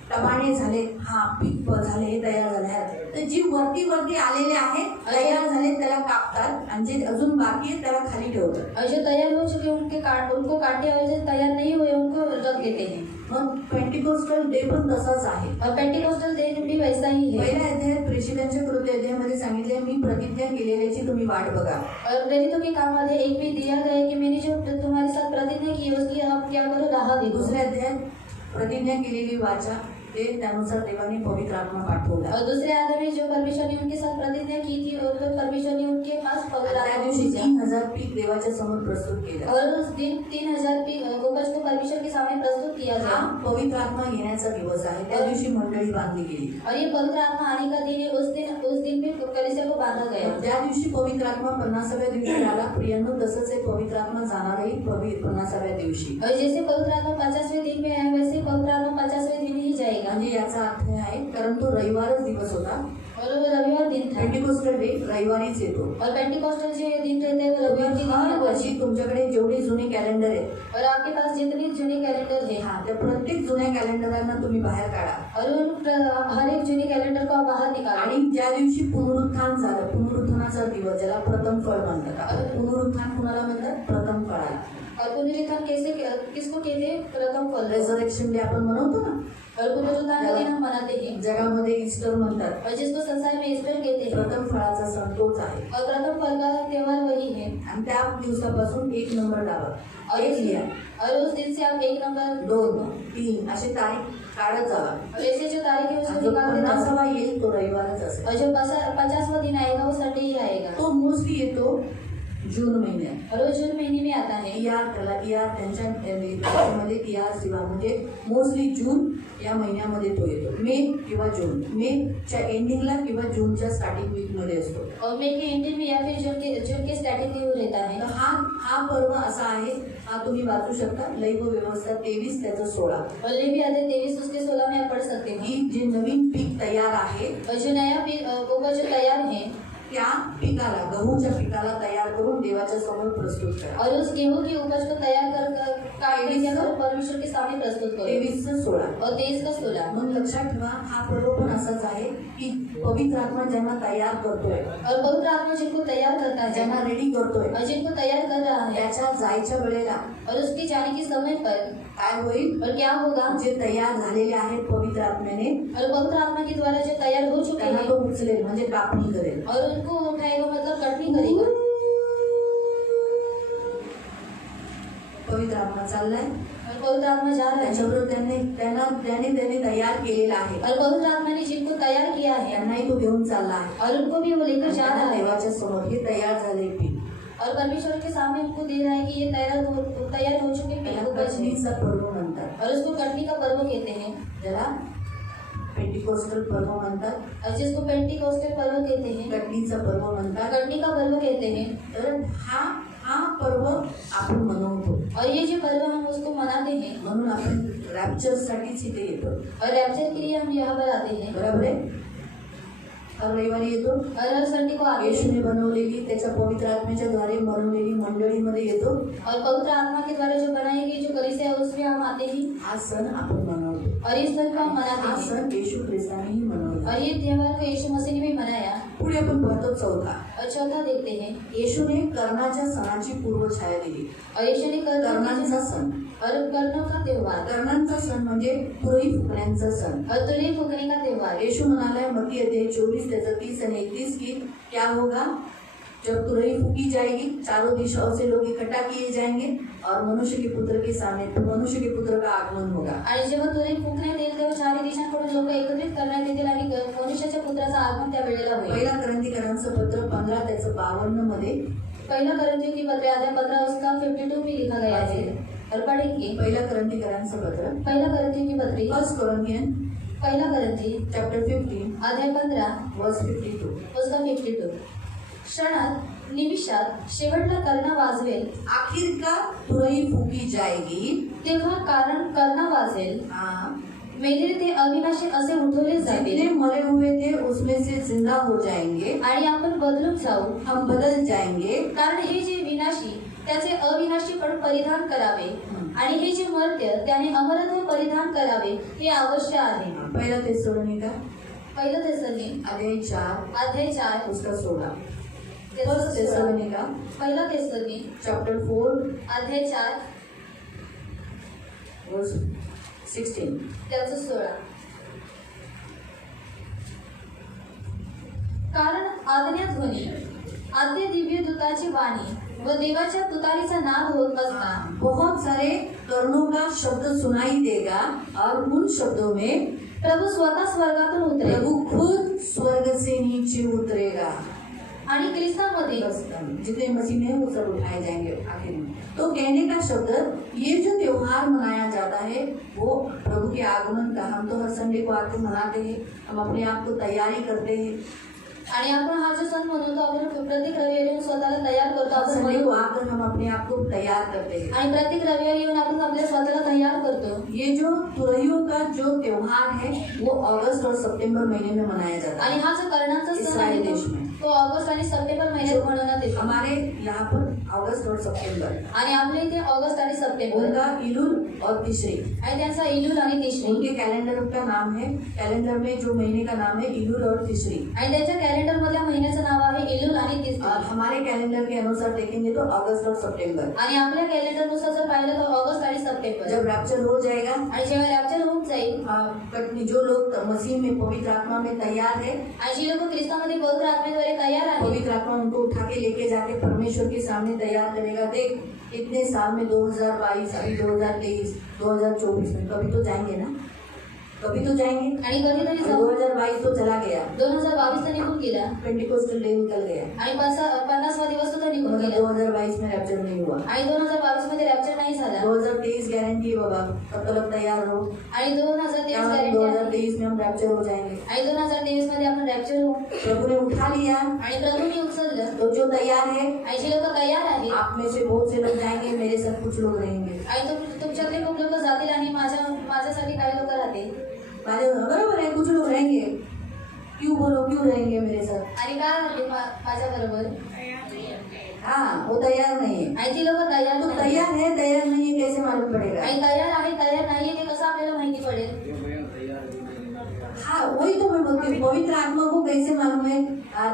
टमाणे झाले, हा पीक झाले, हे तयार झाले आहे। तर जी वरती आलेले आहे तयार झाले त्याला कापतात आणि जे अजून बाकी आहे त्याला खाली ठेवतात। और जो तैयार हो चुके उनको काटे और जो तैयार नहीं हुए उनको रख देते हैं। मग पेंटिकोस्टल डे पण तसाच आहे। और पेंटिकॉस्टल डे भी वैसा ही है। पहिल्या अध्यायात प्रेषितांच्या कृत्य अध्यायामध्ये सांगितले, मी प्रतिज्ञा केलेल्याची तुम्ही वाट बघा। और प्रेरितों के काम अध्याय 1 में दिया गया है कि मैंने जो तुम्हारे साथ प्रतिज्ञा की है उसकी आप क्या करो, राह देखो। दुसऱ्या अध्यायात प्रतिज्ञा केलेली वाचा ते त्यानुसार देवाने पवित्र आत्मा पाठवला। और दूसरे आधार में जो परमेश्वर ने उनके साथ प्रतिज्ञा की थी और तो परमेश्वर ने उनके पास पवित्र त्या आत्मा दिवशी भेजा। 3000 पीक देवाच्या समोर प्रस्तुत केलं। और उस दिन 3000 उपज को परमेश्वर के सामने प्रस्तुत किया हा गया। पवित्र आत्मा येण्याचा दिवस आहे, त्या दिवशी मंडळी बांधली गेली। और ये पवित्र आत्मा आने का दिन है। उस दिन में कलीसिया को बांधा गया। ज्या दिवशी पवित्र आत्मा 50व्या दिवशी आला, प्रियांनो तसंच आहे पवित्र आत्मा जाणारही 50व्या दिवशी। और जैसे पवित्र आत्मा 50वें दिन में आया वैसे पवित्र आत्मा 50वें दिन ही जाएगा। म्हणजे याचा अर्थ आहे, कारण तो रविवारच दिवस होता, और वो रविवार दिन था। पेंटिकोस्टल डे रविवारीच येतो। और पेंटिकॉस्टल जो दिन रहते हैं वो रविवार के दिन हर आता है। वर्षी तुमच्याकडे जेवढे जुने कॅलेंडर आहेत, और आपके पास जितने जुने कैलेंडर है, हा त्या प्रत्येक जुन्या कॅलेंडरांना तुम्ही बाहेर काढा और हर एक जुने कैलेंडर को आप बाहर निकालो। आणि ज्या दिवशी पुनरुत्थान झालं, पुनरुत्थानाचा दिवस ज्याला प्रथम फळ म्हणतात। आता पुनरुत्थान कुणाला म्हणतात? प्रथम फळाला। और पुनरुत्थान किसको कहते हैं? प्रथम फल। रेझरेक्शन डे आपण मनवतो ना, और पुनरुत्थान का दिन हम मनाते हैं, जगामध्ये ईस्टर म्हणतात। और जिसको संसार में ईस्टर कहते हैं। प्रथम फळाचा सण तोच आहे और प्रथम फल का त्योहार वही है। आणि त्या दिवसापासून 1 नंबर लावा, और एक लिहा, और उस दिन से आप 1 नंबर 2, 3 अशी तारीख काढत जावा। और ऐसे जो तारीख है उसको आणि जो निकालते जाओ। 50वा येईल तो रविवारच असेल। और जो 50वां दिन आएगा वो संडे ही आएगा। तो मोस्टली येतो जून महिन्यात और वो जून महीने में आता है। त्याला त्यांच्यामध्ये सेवा म्हणजे मोस्टली जून या महिन्यामध्ये तो येतो, मे किंवा जून, मेच्या एंडिंगला किंवा जूनच्या स्टार्टिंग वीक मध्ये असतो। और मे के एंडिंग में या फिर जून के स्टार्टिंग में वो रहता है। तर हा पर्व असा आहे, हा तुम्ही वाचू शकता, लैव व्यवस्था 23 त्याचं 16। और लेवी आधे 23 उसके 16 में आप पढ़ सकते हैं। ही जे नवीन पीक तयार आहे और जो नया उपज जो तैयार है, त्या पिकाला, गहूच्या पिकाला तयार करून देवाच्या समोर प्रस्तुत करा। और उस गेहूं की उपज को तैयार कर काटने के बाद परमेश्वर के सामने प्रस्तुत करो। 23-16 और 23 का 16। मग लक्षात ठेवा, हा पर्व पण असाच आहे की पवित्र आत्मा ज्यांना तयार करतोय, और पवित्र आत्मा जिनको तैयार करता है, ज्यांना रेडी करतोय, और जिनको तैयार कर रहा है, त्याच्या जायच्या वेळेला और उसके जाने के समय पर काय होईल, और क्या होगा, जे तयार झालेले आहेत पवित्र आत्म्याने, और पवित्र आत्मा के द्वारा जो तैयार हो चुके त्यांना हैं, तो उचलेल म्हणजे कापणी करेल। और उनको उठाएगा मतलब कटनी करेगा। पवित्र आत्मा चाललाय, और पवित्र आत्मा जा रहा है, त्याच्याबरोबर त्याने तयार केलेला आहे, और पवित्र आत्मा ने जिनको तैयार किया है, त्यांनाही तो घेऊन चालला आहे, और उनको भी वो लेकर जा रहा है, देवाच्या समोर हे तयार झाले पीक, और परमेश्वर के सामने उनको दे रहा है कि ये तैयार हो चुके त्याला उपज है। कटणीचा पर्व म्हणतात, और उसको कटनी का पर्व कहते हैं, त्याला पेंटिकोस्टल पर्व म्हणतात, और जिसको पेंटिकोस्टल पर्व कहते हैं, कटणीचा पर्व म्हणतात। कटनी का पर्व कहते हैं। तर हा पर्व आपण मनवतो, और ये जो पर्व हम उसको मनाते हैं, म्हणून आपण रॅप्चर साठीच इथे येतो, और रैप्चर के लिए हम यहाँ पर आते हैं, बरोबर आहे। हर रविवारी येतो, और हर संडे को आते हैं, येशूने बनवलेली त्याच्या पवित्र आत्म्याच्या द्वारे बनवलेली मंडळीमध्ये येतो, और पवित्र आत्मा के द्वारा जो बनाई गई जो कलीसिया है उसमें हम आते हैं, हा सण आपण मनवतो, और इस दिन को हम हा मनाते हैं, सण येशू ख्रिस्तानेही मनवला। और ये त्योहार को यीशु मसीह ने भी मनाया। पुढे आपण पाहतो चौथा, और चौथा देखते हैं, येशूने कर्णाच्या सणाची पूर्वछाया दिली। और यीशु ने कर्णांचा सण, और कर्णों का त्योहार, कर्णांचा सण म्हणजे तुरई फुकण्याचा सण। और तुरई फूकने का त्योहार। यीशु म्हणाला मत्ती अध्याय 24 त्याचा 30 आणि 31 की क्या होगा जब तुरई फूकी जाएगी, चारों दिशाओं से लोग इकट्ठा किए जाएंगे और मनुष्य के पुत्र के सामने मनुष्य के पुत्र का आगमन होगा। आणि जेव्हा तुरई फुकण्यात येईल तेव्हा चारही दिशांकडून लोक एकत्रित करण्यात येतील आणि मनुष्याच्या पुत्राचं आगमन त्या वेळेला होईल। पहिला करंथीकरांचं पत्र 15 त्याचं 52 मध्ये, पहिला करंथियों की पत्र अध्याय 15 उसका 52 में लिखा गया है, और पढ़ेंगे। पहिला करंथीकरांचं पत्र, पहिला करंथियों की पत्री, फर्स्ट कोरिंथियन पहिला करंथी चॅप्टर 15 अध्याय 15 वर्स 52। उसका 52। क्षणात निमिषात शेवटला कर्ण वाजवेल, आखिरकार तुरई फूकी जाएगी, तेव्हा कारण कर्ण वाजेल, हाँ, मेलेले ते अविनाशी असे उठवले जितने जातील, मरे हुए थे उसमें से जिंदा हो जाएंगे, आणि आपण बदलून जाऊ, हम बदल जाएंगे। कारण हे जे विनाशी त्याचे अविनाशीपण परिधान करावे, आणि हे जे मर्त्य त्याने अमरत्व परिधान करावे हे अवश्य आहे। पहिला तेसलोनिका पहिलं तेसलोनिक अध्याय 4 अध्याय 4 उसका 16, फर्स्ट तेसलोनिका पहिला तेसलोनिक चॅप्टर 4 अध्याय 4 वर्स 16। त्याचं 16। कारण आज्ञाध्वनी, आद्य दिव्य दूताची वाणी व देवाच्या तुतारीचा नाद होत असता बहुत सारे कर्णों का शब्द सुनाई देगा और उन शब्दों में प्रभु स्वतः स्वर्गातून उतरेल, प्रभु खुद स्वर्ग से नीचे उतरेगा, आणि ख्रिस्तामध्ये जितने मसीह में हैं वो सब उठाए जाएंगे आखिर में। तो कहने का शब्द, ये जो त्योहार मनाया जाता है वो प्रभु के आगमन का, हम तो हर संडे को आके मनाते हैं, हम अपने आप को तैयारी करते हैं, आणि आपण हा जो सण मनवतो आपण प्रत्येक रविवारी येऊन स्वतःला तयार करतो, हर आपण संडे म्हणतो, को आकर हम अपने आप को तैयार करते हैं। आणि प्रत्येक रविवारी येऊन आपण आपल्या स्वतःला तयार करतो। ये जो तुरैयों का जो त्योहार है वो अगस्त और सितंबर महीने में मनाया जाता है। आणि हा जो कर्णाचा सण आहे इस्रायल देश में तो ऑगस्ट आणि सप्टेंबर महिन्यात मनवण्यात येतो, हमारे यहाँ पर अगस्त और सितंबर, आणि आपल्या इथे ऑगस्ट आणि सप्टेंबर, उनका इलुल और तिश्री, आणि त्यांचा इलूल आणि तिश्री, उनके कैलेंडर का नाम है, कैलेंडर में जो महीने का नाम है इलुल और तिश्री, आणि त्यांच्या कॅलेंडर मधल्या महिन्याचं नाव आहे इलूल आणि और तिश्री, हमारे कैलेंडर के अनुसार देखेंगे तो अगस्त और सितंबर। आणि आपल्या कॅलेंडर नुसार जर पाहिलं तर ऑगस्ट आणि सप्टेंबर। जब रैप्चर हो जाएगा, आणि जेव्हा रॅप्चर होऊन जाईल, कटनी जो लोग मसीह में पवित्र आत्मा में तैयार है, आणि जी लोक ख्रिस्तामध्ये पवित्र आत्मेद्वारे तयार आहेत, पवित्र आत्मा उनको उठा के लेके जाके परमेश्वर के सामने तैयार करेगा। देख इतने साल में 2022, अभी 2023, 2024 में कभी तो जाएंगे ना, कभी तो जाएंगे। आणि कधीतरी और जाऊ 2022 तो चला गया, 2022 तर निघून गेला पेंटिकोस्टल डे निकल गया, आणि 50वा दिवस सुद्धा निघून मतलब गेला 2022 में रैप्चर नहीं हुआ। आणि 2022 मध्ये रॅप्चर नाही झाला 2023 गारंटी है बाबा, तब तक तैयार रहो। आणि 2023 क्या गॅरंटी आहे 2023 में हम रैप्चर हो जाएंगे। आणि 2023 मध्ये आपण रॅप्चर होऊ प्रभु ने उठा लिया, आणि प्रभूने उचललं तो जो तैयार है, आणि जे लोक तयार आहेत आप में से बहुत से लोग जाएंगे, मेरे साथ कुछ लोग रहेंगे। आणि तुमच्यातले खूप लोक जातील आणि माझ्यासाठी काही लोक राहतील बरोबर है, कुछ लोग रहेंगे। क्यों बोलो, क्यों रहेंगे मेरे साथ? आणि काय राहतील माझ्या बरोबर हाँ, वो तैयार नहीं है। आणि ती लोक तयार तो नाही. तैयार है, तैयार नहीं है, कैसे मालूम पड़ेगा? आणि तयार आहे तयार नाहीये ते कसं आपल्याला माहिती पडेल हाँ, वही तो मैं बोलती हूँ, पवित्र आत्मा को कैसे मालूम है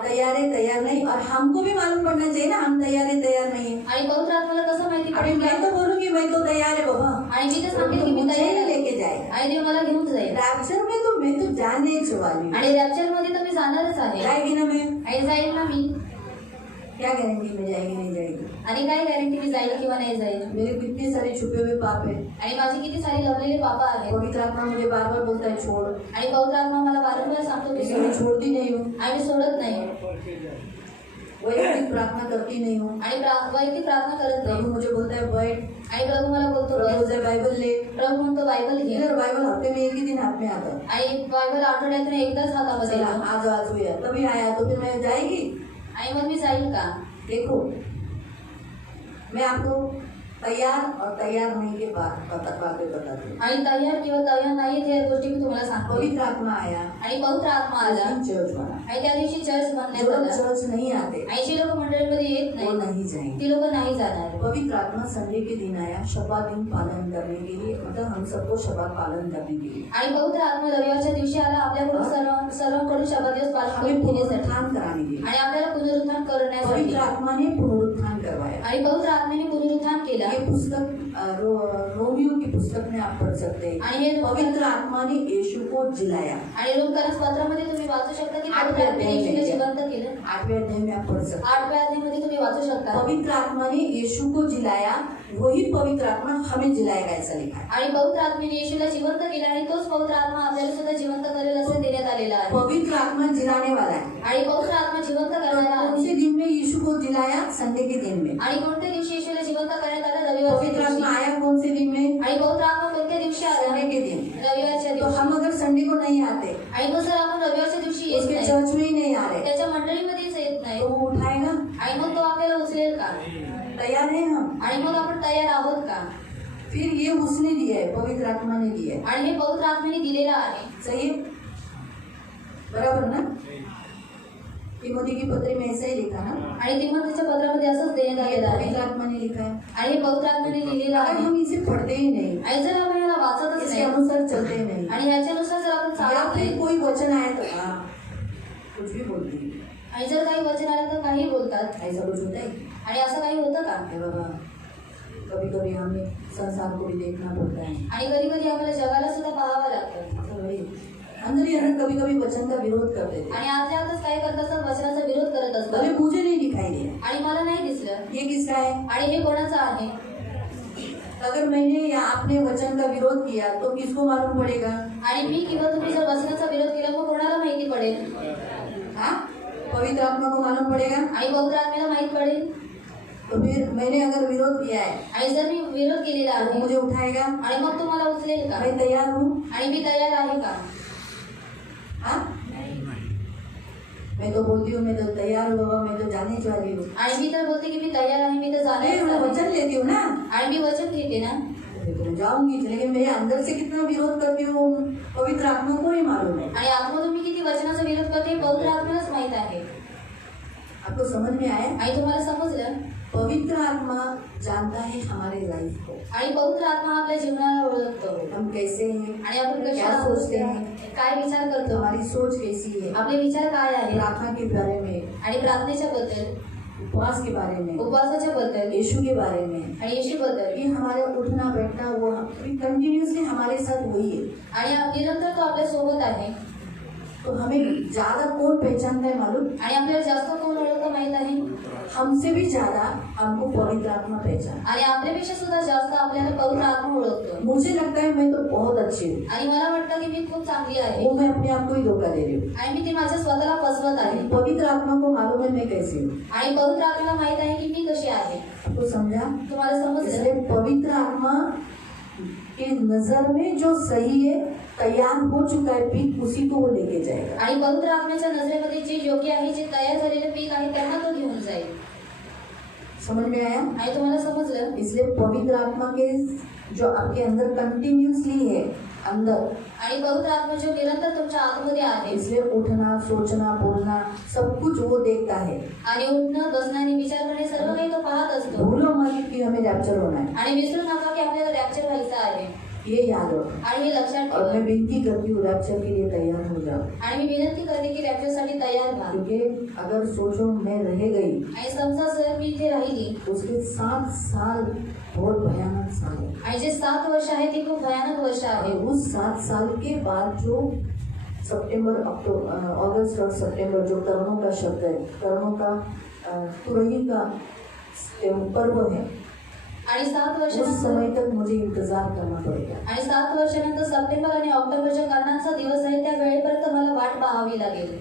तैयार है तैयार नहीं, और हमको भी मालूम पड़ना चाहिए ना, हम तैयार है तैयार नहीं है। आणि पवित्र आत्म्याला कसं माहिती अभी पडेल मैं तो बोलूँगी मैं तो तैयार है बाबा, आणि मी तर सांगेन की मी मुझे तयार ही आहे लेके जाएगा। आणि ते मला घेऊन जाईल रैप्चर में तो मैं तो जाने एक सवाल हूँ, आणि रॅप्चर मध्ये तर मी जाणारच आहे जाएगी ना मैं? आणि जाईल ना मी क्या गारंटी में जाएगी नहीं जाएगी? आणि काय गॅरंटी मी जाईल किंवा नाही जाईल मेरे कितने सारे छुपे हुए पाप है, आणि माझे किती सारे लवलेले पापा आहेत पवित्र आत्मा मुझे बार बार बोलता है छोड़, आणि पवित्र आत्मा मला वारंवार सांगतो की लेकिन मैं सोड. छोड़ती नहीं हूँ, आणि मी सोडत नाही वैयक्तिक प्रार्थना करती नहीं हूँ। आणि वैयक्तिक प्रार्थना करत प्रभु नाही मुझे बोलता है बैठ, आणि प्रभू मला बोलतो प्रभु बस. उधर बाइबल ले, प्रभू म्हणतो बायबल घे इधर बाइबल हफ्ते में एक ही दिन हाथ में आता है। आणि बायबल आठवड्यातून एकदाच हातामध्ये चला येतो. आज हुआ, तभी आया तो फिर मैं जाएगी। आणि मग मी जाईल का देखो, मैं आपको तैयार और तैयार नहीं के बातें बताती हूँ। आणि तयार किंवा तयार नाही त्या गोष्टी मी तुम्हाला सांगतो पवित्र आत्मा आया, आणि पवित्र आत्मा आला चर्च वाला, आणि त्या दिवशी चर्च जो बनण्यात लोग आला चर्च नहीं आते आणि जे लोक मंडळीमध्ये येत वो नाही नहीं जाएंगे। ती लोक नाही जाणार पवित्र आत्मा संडे के दिन आया, शब्द दिन पालन करने के लिए, मतलब हम सबको शब्द पालन करने के लिए, आणि पवित्र आत्मा रविवारच्या दिवशी आला आपल्याकडून सर्वांकडून शब्द दिवस पालन हमें करून घेण्यासाठी पुनरुत्थान कराने के लिए। आणि आपल्याला पुनरुत्थान करण्यासाठी पवित्र आत्मा ने पुनरुत्थान करवाया। आणि पवित्र आत्म्याने पुनरुत्थान केला ये पुस्तक रोमियो की पुस्तक में आप पढ़ सकते हैं। आणि हे पवित्र आत्मा ने यीशु को जिलाया, आणि रोमकरस पत्रामध्ये तुम्ही वाचू शकता की पवित्र आत्म्याने येशूला जिवंत केलं 8वें अध्याय में आप पढ़ सकते हैं। 8व्या अध्यायामध्ये तुम्ही वाचू शकता पवित्र आत्मा ने यीशु को जिलाया, वही पवित्र आत्मा हमें जिलाएगा, ऐसा लिखा है। आणि पवित्र आत्म्याने येशूला जिवंत केलं आणि तोच पवित्र आत्मा आपल्याला सुद्धा जिवंत करेल असं देण्यात आलेलं आहे पवित्र आत्मा जिलाने वाला है। आणि पवित्र आत्मा जिवंत करणारा कौन आहे से दिन में यीशु को जिलाया? संडे के दिन में। आणि कोणत्या दिवशी येशूला जिवंत करण्यात आलं रविवारच्या पवित्र दिवशी आत्मा आया कौन से दिन में? आणि पवित्र आत्मा कोणत्या दिवशी आला संडे के दिन। रविवारच्या तो दिवशी हम अगर संडे को नहीं आते, आणि मग जर आपण रविवारच्या दिवशी येत उसके नाही चर्च में ही नहीं आ रहे, त्याच्या मंडळीमध्येच येत नाही तो वो उठाएगा? आणि मग तो आपल्याला उचलेल का तैयार है हम? आणि मग आपण तयार आहोत का फिर ये उसने दिया है, पवित्र आत्मा ने दिया है, आणि हे पवित्र आत्म्याने दिलेलं आहे सही है? बराबर ना? तिमोथी की पत्री में ऐसा ही लिखा ना, आणि तिमोथीच्या पत्रामध्ये असंच देण्यात ये आलेलं आहे पवित्र आत्मा ने लिखा है। आणि हे पवित्र आत्म्याने लिहिलेलं अगर आहे हम इसे पढ़ते ही नहीं, आणि जर आपण याला वाचतच इसके नाही अनुसार चलते ही नहीं, आणि ह्याच्यानुसार जर आपण या चालत फिर नाही कोई वचन आया तो हाँ कुछ भी बोलती है, आणि जर काही वचन आलं तर काही बोलतात ऐसा कुछ होता है? आणि असं काही होतं का अरे बाबा, कभी कभी हमें संसार को भी देखना पड़ता है। आणि कधी कधी आम्हाला जगाला सुद्धा पाहावं लागतं तो भाई अंदर ही अंदर कभी कभी वचन का विरोध करते थे, आणि आतल्या आतच काय करत असतात वचनाचा विरोध करत भले असतात मुझे नहीं दिखाई दिया। आणि मला नाही दिसलं ये किसका है? आणि हे कोणाचं आहे अगर मैंने या आपने वचन का विरोध किया तो किसको मालूम पड़ेगा? आणि मी किंवा तुम्ही जर वचनाचा विरोध केला मग कोणाला माहिती पडेल हाँ, पवित्र आत्मा को मालूम पड़ेगा। आणि पवित्र आत्म्याला माहित पडेल तो फिर मैंने अगर विरोध किया है आणि जर मी विरोध केलेला तो आहे मुझे उठाएगा? आणि मग तुम्हाला उचलेल का मैं तैयार हूँ। आणि मी तयार आहे का हाँ, मैं तो बोलती हूँ मैं तो तैयार हूँ बाबा, मैं तो जाने वाली हूँ, आणि मी तर बोलते की मी तयार आहे मी तर अरे मैं जाणार वचन लेती हूँ ना, आणि मी वचन घेते ना तो मैं जाऊंगी, लेकिन मेरे अंदर से कितना विरोध करती हूँ पवित्र आत्मा को ही मालूम है। आणि आतमधून मी किती वचनाचा विरोध करते हे पवित्र आत्म्यालाच माहित आहे आपको समझ में आया? आणि तुम्हाला समजलं पवित्र आत्मा जानता है हमारे लाइफ को, आणि पवित्र आत्मा आपल्या जीवनाला ओळखतो हम कैसे हैं, आणि आपण कशा क्या सोचते हैं, काय विचार करतो हमारी सोच कैसी है, आपले विचार काय आहे प्रार्थना के बारे में, आणि प्रार्थनेच्या बद्दल उपवास के बारे में, उपवासाच्या बद्दल यीशु के बारे में, आणि येशू बद्दल ये हमारा उठना बैठना वो कंटिन्यूसली हमारे साथ वही है। आणि निरंतर तो आपल्या सोबत आहे तो हमें ज्यादा कौन पहचानता है मालूम? आणि आपल्याला जास्त कोण ओळखतं माहित आहे? हमसे भी ज्यादा हमको पवित्र आत्मा पहचान। आणि आपल्यापेक्षा सुद्धा जास्त आपल्याला पवित्र आत्मा ओळखतो। मुझे लगता है मैं तो बहुत अच्छी हूँ, आणि मला वाटतं की मी खूप चांगली आहे वो मैं अपने आप को ही धोखा दे रही हूँ। आणि मी ते माझ्या स्वतःला फसवत आहे। पवित्र आत्मा को मालूम है मैं कैसी हूँ। आणि पवित्र आत्म्याला माहित आहे की मी कशी आहे। आपको समझा? तुम्हाला समजलं? इसलिए पवित्र आत्मा की नजर में जो सही है, तैयार हो चुका है पीक, उसी को वो लेके जाएगा। आणि पवित्र आत्म्याच्या नजरेमध्ये जे योग्य आहे, जे तयार झालेले पीक आहे त्यांना तो घेऊन जाईल। समझ में आया? आणि तुम्हाला समजलं? इसलिए पवित्र आत्मा के जो आपके अंदर कंटिन्यूसली है अंदर, आणि पवित्र आत्मा जो निरंतर तुमच्या आतमध्ये आहे, इसलिए उठना, सोचना, बोलना सब कुछ वो देखता है। आणि उठणं, बसणं आणि विचार करणे सर्व काही तो पाहत असतो। भूलो मत कि हमें रैप्चर होना है, आणि विसरू नका की आपल्याला रॅप्चर व्हायचं आहे। ये याद रखो। आणि हे लक्षात और ठेवा। मैं विनती करती हूँ रैप्चर के लिए तैयार हो जाओ, आणि मी विनंती करते की रॅप्चरसाठी तयार व्हा। क्योंकि अगर सोचो मैं रह गई आणि समजा जर मी इथे राहिली, तो उसके 7 साल बहुत भयानक साल है। आणि जे 7 वर्ष आहे ते खूप भयानक वर्ष आहे। और उस 7 साल के बाद जो सितंबर, अक्टूबर, अगस्त और सितंबर जो कर्मों का शब्द है, कर्मों का तुरही का पर्व है, आणि 7 उस वर्षानंतर समय तक मुझे इंतजार करना पड़ेगा। आणि 7 वर्षानंतर सप्टेंबर आणि ऑक्टोबरच्या कारणांचा दिवस आहे, त्या वेळेपर्यंत मला वाट पाहावी लागेल।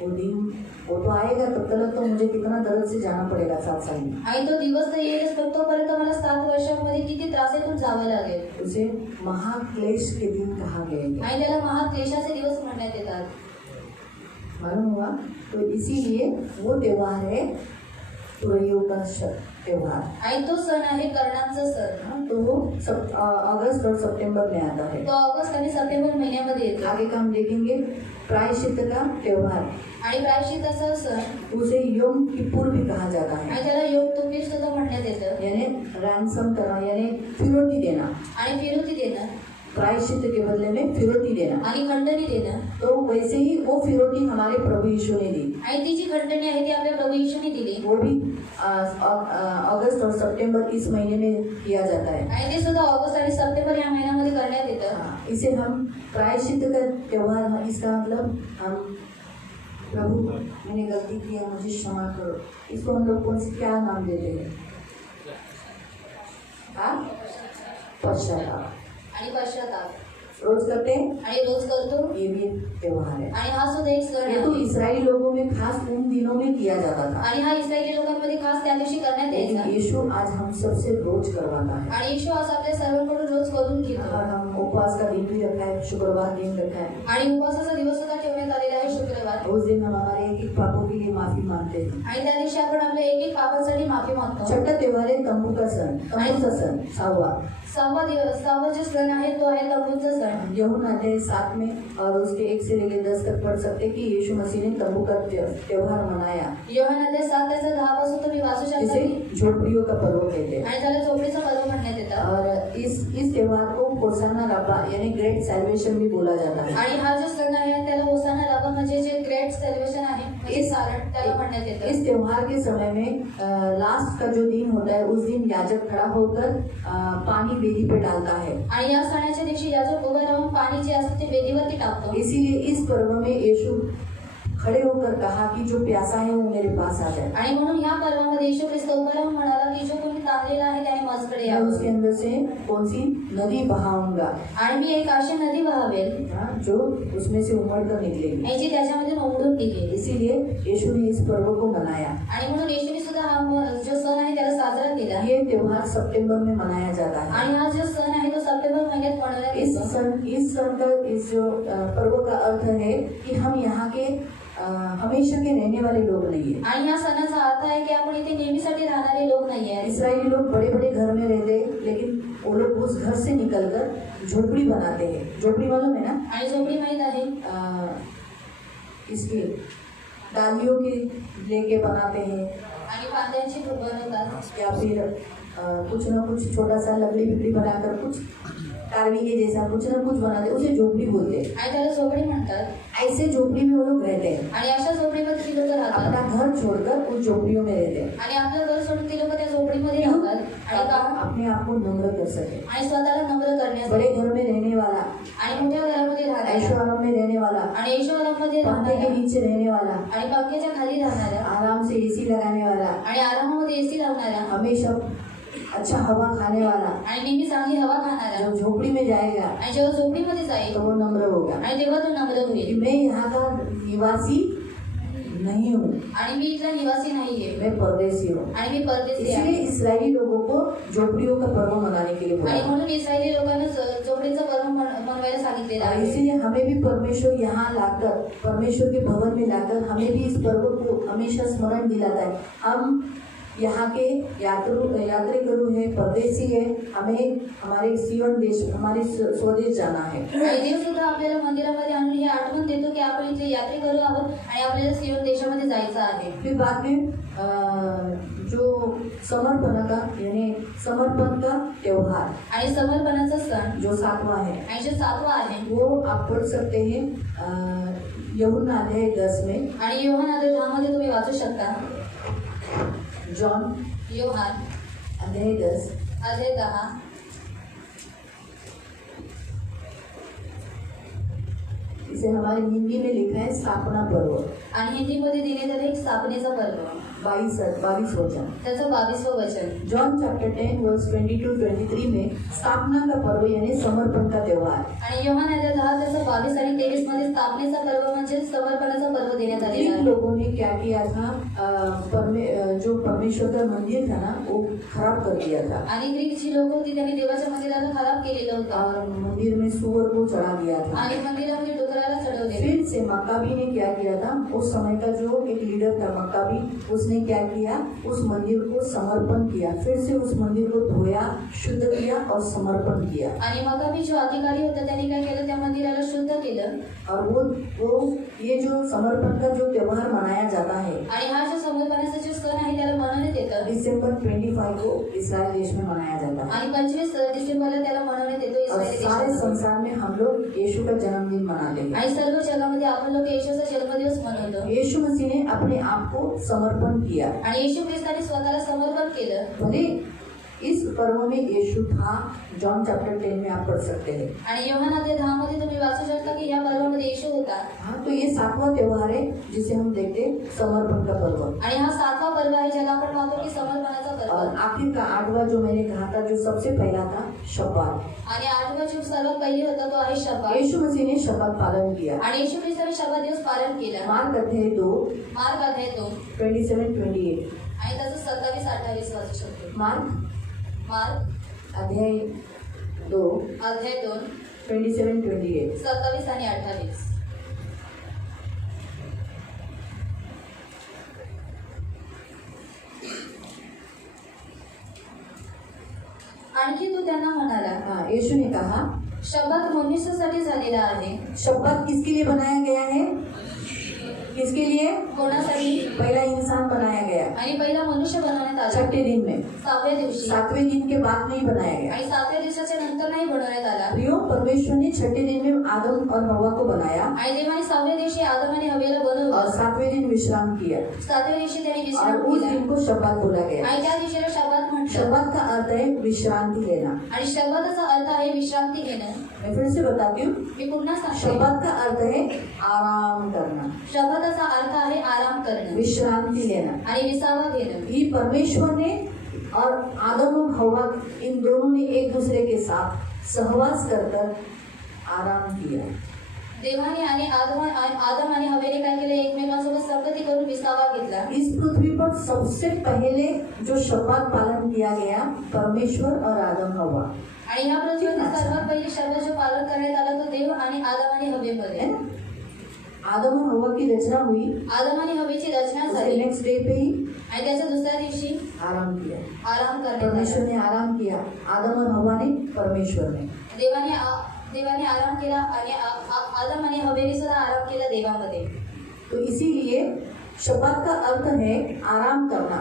वो दिन वो तो आएगा, तब तक तो मुझे कितना दर्द से जाना पड़ेगा 7 साल में। आणि तो दिवस तर येईलच, पण तोपर्यंत मला 7 वर्षांमध्ये किती त्रासातून जावं लागेल। उसे महाक्लेश के दिन कहा गया है। आणि त्याला महाक्लेशाचे दिवस म्हणण्यात येतात। मालूम हुआ? तो इसीलिए वो त्योहार है तुरैयों का त्योहार। आणि तो सण आहे कर्णांचा सण। हाँ, तो वो अगस्त और सितंबर में आता है। तो ऑगस्ट आणि सप्टेंबर महिन्यामध्ये येतो। आगे का हम देखेंगे प्रायश्चित का त्योहार, आणि प्रायश्चित्ताचा सण उसे योम किपुर भी कहा जाता है, आणि त्याला योग तुपीर सुद्धा म्हणण्यात येतं। यानी रैंसम करना, यानी फिरौती देना। आणि फिरवती देणं प्रायश्चित के बदले में फिरौती देना। आणि खंडणी देणं। तो वैसे ही वो फिरौती हमारे प्रभु यीशु ने दी। आणि ती जी खंडणी आहे ती आपल्या प्रभू येशूने दिली। वो भी अगस्त और सितंबर इस महीने में किया जाता है। आणि ते सुद्धा ऑगस्ट आणि सप्टेंबर या महिन्यामध्ये करण्यात येतं। हाँ, इसे हम प्रायश्चित का त्योहार, इसका मतलब हम प्रभु मैंने गलती किया, मुझे क्षमा करो, इसको हम लोग कौन से क्या नाम देते हैं? हाँ, पश्चाताप। आणि पश्चाताप रोज करते हैं, आणि रोज करतो। ये भी एक त्योहार है। आणि हा सुद्धा एक सण ये तो आहे। इस्राएली लोगों में खास उन दिनों में किया जाता था, आणि हा इस्रायली लोकांमध्ये खास त्या दिवशी करण्यात लेकिन यायचा। यीशु आज हम सबसे रोज करवाता है। आणि येशू आज आपल्या सर्वांकडून रोज करून घेतो। और हम उपवास का दिन भी रखा है, शुक्रवार दिन रखा है। आणि उपवासाचा दिवस सुद्धा ठेवण्यात आलेला आहे, शुक्रवार। उस दिन हम हमारे एक पापों के लिए माफी मांगते हैं। आणि त्या दिवशी आपण आपल्या एक पापांसाठी माफी मागतो। छठा त्योहार है तंबू का सण, तंबू का सण 6वां। 6वां जो सण आहे तो आहे तंबूचा सण। यूहन्ना अध्याय 7 में और उसके 1 से लेकर 10 तक पढ़ सकते हैं कि यीशु मसीह ने तंबू का त्योहार मनाया, यूहन्ना अध्याय 7 त्याचा 10 पासून तुम्ही वाचू शकता जिसे की झोपड़ियों का पर्व कहते हैं। आणि त्याला झोपडीचा पर्व म्हणण्यात येतं। और इस त्योहार को होसाना रब्बा यानी ग्रेट सैल्वेशन भी बोला जाता है। आणि हा जो सण आहे त्याला होसाना रब्बा म्हणजे जे ग्रेट सेलिब्रेशन आहे, म्हणजे सारण त्याला म्हणण्यात येतं। इस त्योहार के समय में लास्ट का जो दिन होता है, उस दिन याजक खड़ा होकर पानी वेदी पे डालता है। आणि या सणाच्या दिवशी याजक उभा राहून पाणी जे असते ते वेदीवरती टाकतो। इसीलिए इस पर्व में यीशु खड़े होकर कहा कि जो प्यासा है वो मेरे पास आ जाए। आणि म्हणून ह्या पर्वामध्ये येशू ख्रिस्त उभा राहून म्हणाला की जो कोणी ताणलेला आहे त्याने माझ्याकडे मैं यावं। उसके अंदर से कौन सी नदी बहाऊंगा, आणि मी एक अशी नदी बहावेल हाँ, जो उसमें से उमड़ कर निकलेगी। आणि जी त्याच्यामधून उमटून निघेल। इसीलिए यीशु ने इस पर्व को मनाया। आणि म्हणून येशूने सुद्धा हा जो सण आहे त्याला साजरा केला। ये त्योहार सितंबर में मनाया जाता है। आणि हा जो सण आहे तो सप्टेंबर महिन्यात मनवण्यात इस येतो। सन का इस जो पर्व का अर्थ है कि हम यहाँ के हमेशा के रहने वाले लोग नहीं है। आणि या सणाचा अर्थ आहे की आपण इथे नेहमीसाठी राहणारे लोक नाही आहेत। इस्राएली लोग बड़े बड़े घर में रहते हैं, लेकिन वो लोग उस घर से निकलकर झोपड़ी बनाते हैं। झोपड़ी मालूम है ना? आणि झोपडी माहीत आहे? इसकी डालियों के लेके बनाते हैं, आणि फांद्यांची बनवतात। या फिर कुछ ना कुछ छोटा सा लकड़ी बिकड़ी बनाकर कुछ टारवी के जैसा कुछ ना कुछ बनाते, उसे झोपड़ी बोलते हैं। आणि त्याला झोपडी म्हणतात। ऐसे झोपड़ी में वो लोग रहते हैं। आणि अशा झोपडीमध्ये ती लोक राहतात। अपना घर छोड़कर उस झोपड़ियों में रहते हैं। आणि आपलं घर सोडून ती लोक त्या झोपडीमध्ये राहतात। आणि काम अपने आप को नम्र कर सके। आणि स्वतःला नम्र बड़े करण्यासाठी घर में रहने वाला, आणि मोठ्या घरामध्ये राहणारा ऐशोआराम में रहने वाला, आणि ऐशोआराममध्ये पंखे के राहणारा नीचे रहने वाला, आणि पंख्याच्या खाली राहणारा आराम से एसी लगाने वाला, आणि आरामामध्ये एसी लावणारा हमेशा अच्छा हवा खाने वाला, आणि नेहमी चांगली हवा खाणारा जब झोपड़ी में जाएगा आणि जेव्हा झोपडीमध्ये जाईल तो वो नम्र होगा आणि तेव्हा तो नम्र कि होईल। मैं यहाँ का निवासी नहीं हूँ, आणि मी इथला निवासी नाहीये मैं परदेसी हूँ। आणि मी परदेशी आहे। इसलिए इस्राएली लोगों को झोपड़ियों का पर्व मनाने के लिए आणि बोला। म्हणून इस्रायली लोकांना झोपडीचा पर्व मनवायला सांगितलेला और आहे। इसीलिए हमें भी परमेश्वर यहाँ लाकर, परमेश्वर के भवन में लाकर हमें भी इस पर्व को हमेशा स्मरण दिलाता है। हम यहाँ के यात्रेकरू है, परदेसी है, हमें हमारे सियोन देश, हमारे स्वदेश जाना है। आणि देव सुद्धा आपल्याला मंदिरामध्ये आणून हे आठवण देतो की आपण इथले यात्रेकरू आहोत आणि आपल्याला सियोन देशामध्ये जायचं आहे। फिर बाद में जो समर्पण का यानी समर्पण का त्योहार आणि समर्पणाचा सण जो 7वां है, आणि जो 7वा आहे वो आप पढ़ सकते हैं यूहन्ना अध्याय 10 में। आणि योहान अध्याय 10 मध्ये तुम्ही वाचू शकता। जॉन योहान अध्याय 10 अध्याय 10 इसे हमारे हिंदी में लिखा है स्थापना पर्व, आणि हिंदीमध्ये देण्यात आले एक स्थापनेचा पर्व 22 वचन। त्याचं 22वं वचन। जॉन चैप्टर 10 वर्स 22-23 में स्थापना का पर्व यानी समर्पण का त्योहार। आणि योहान अध्याय 10 त्याचं 22 आणि 23 मध्ये स्थापनेचा पर्व म्हणजे समर्पणाचा पर्व देण्यात आलेला ग्रीक आहे। लोगों ने क्या किया था, जो परमेश्वर का मंदिर था ना वो खराब कर दिया था आणि ग्रीक जी लोक होती त्यांनी देवाच्या मंदिराला खराब केलेलं होतं और मंदिर में सुअर को चढ़ा दिया था। आणि मंदिरामध्ये डुकराला चढवले। फिर से मक्काबी ने क्या किया था, उस समय का जो एक लीडर था मक्काबी, उसने क्या किया, उस मंदिर को समर्पण किया, फिर से उस मंदिर को धोया, शुद्ध किया और समर्पण किया। आणि मगाबी जो अधिकारी होता त्यांनी काय केलं, त्या मंदिराला शुद्ध केलं। और वो ये जो समर्पण का जो त्योहार मनाया जाता है, आणि हा जो समर्पणाचा जो सण आहे त्याला मनवण्यात येतं। डिसेंबर 25 को इस्राएल देश में मनाया जाता है आणि 25 डिसेंबरला त्याला मनवण्यात येतो और इस्रायल सारे देशात। संसार में हम लोग यीशु का जन्मदिन मनाते हैं। आणि सर्व जगामध्ये आपण लोक येशूचा जन्मदिवस मनवतो। यीशु मसीह ने अपने आप को समर्पण किया। आणि येशू ख्रिस्ताने स्वतःला समर्पण केलं। भले इस पर्व में यीशु था, जॉन चैप्टर 10 में आप पढ़ सकते हैं। आणि योहान अध्याय 10 मध्ये तुम्ही वाचू शकता की या पर्वामध्ये येशू होता। हाँ, तो ये 7वां त्योहार है जिसे हम देखते हैं समर्पण का पर्व। आणि हा 7वा पर्व आहे ज्याला आपण म्हणतो की समर्पणाचा पर्व। और आखिर का 8वां जो मैंने कहा था, जो सबसे पहला था शब्बात। आणि 8वा जो सर्वात पहिले होता तो आहे शब्बात। यीशु मसीह ने शब्बात पालन किया। आणि येशू ख्रिस्ताने शब्बात दिवस पालन केलं। मार्क अध्याय 2 मार्क अध्याय 2 27-28। आणि त्याचं 27-28 वाचू शकतो। मार्क अध्याय 2 27-28। 27 आणि 28। आणखी तो त्यांना म्हणाला, हाँ, यीशु ने कहा शब्बात मनुष्यासाठी झालेला आहे। शब्बात किसके लिए बनाया गया है, किसके लिए? कोणासाठी? पहला इंसान बनाया गया आणि पहिला मनुष्य बनवण्यात आला 6ठे दिन में, 7व्या दिवशी। 7वें दिन के बाद नहीं बनाया गया। आणि 7व्या दिवसाच्या नंतर नाही बनवण्यात आला। प्रियो, परमेश्वर ने 6ठे दिन में आदम और हवा को बनाया आणि देवाने 7व्या दिवशी आदम आणि हव्वाला और बनवलं। 7वें दिन विश्राम किया 7व्या दिवशी त्यांनी और विश्राम उस केला। दिन को शब्बात बोला गया। आणि त्या दिवशीला शब्बात म्हटलं। शब्बात का अर्थ है विश्रांति लेना। आणि शब्बाताचा अर्थ आहे विश्रांती घेणं। मैं फिर से बताती हूँ, मी पुन्हा सांगते, शब्बात का अर्थ है आराम करना, शब्बाताचा अर्थ आहे आराम करणं विश्रांति लेना। आणि विसावा घेणं। ये परमेश्वर ने और आदम और हवा, इन दोनों ने एक दूसरे के साथ सहवास कर आराम किया। देवाने आणि आदम आणि हवेने काय केलं, एकमेकांसोबत संगती करून विसावा घेतला। इस पृथ्वी पर सबसे पहले जो शब्बात पालन किया गया, परमेश्वर और आदम हवा, आणि ह्या पृथ्वीवर सर्वात पहिले शब्द जो पालन करण्यात आला तो देव आणि आदम आणि हवेमध्ये। है ना? आदम और हवा की रचना हुई, आदम आणि हवेची रचना झाली नेक्स्ट डे पे ही आणि त्याच्या दुसऱ्या दिवशी आराम किया। आराम करण्यात परमेश्वर आला। ने आराम किया, आदम और हवा ने, परमेश्वर ने। देवाने आराम केला आणि आदम आणि हवेने सुद्धा आराम केला देवामध्ये। तो इसीलिए शब्बात का अर्थ है आराम करना,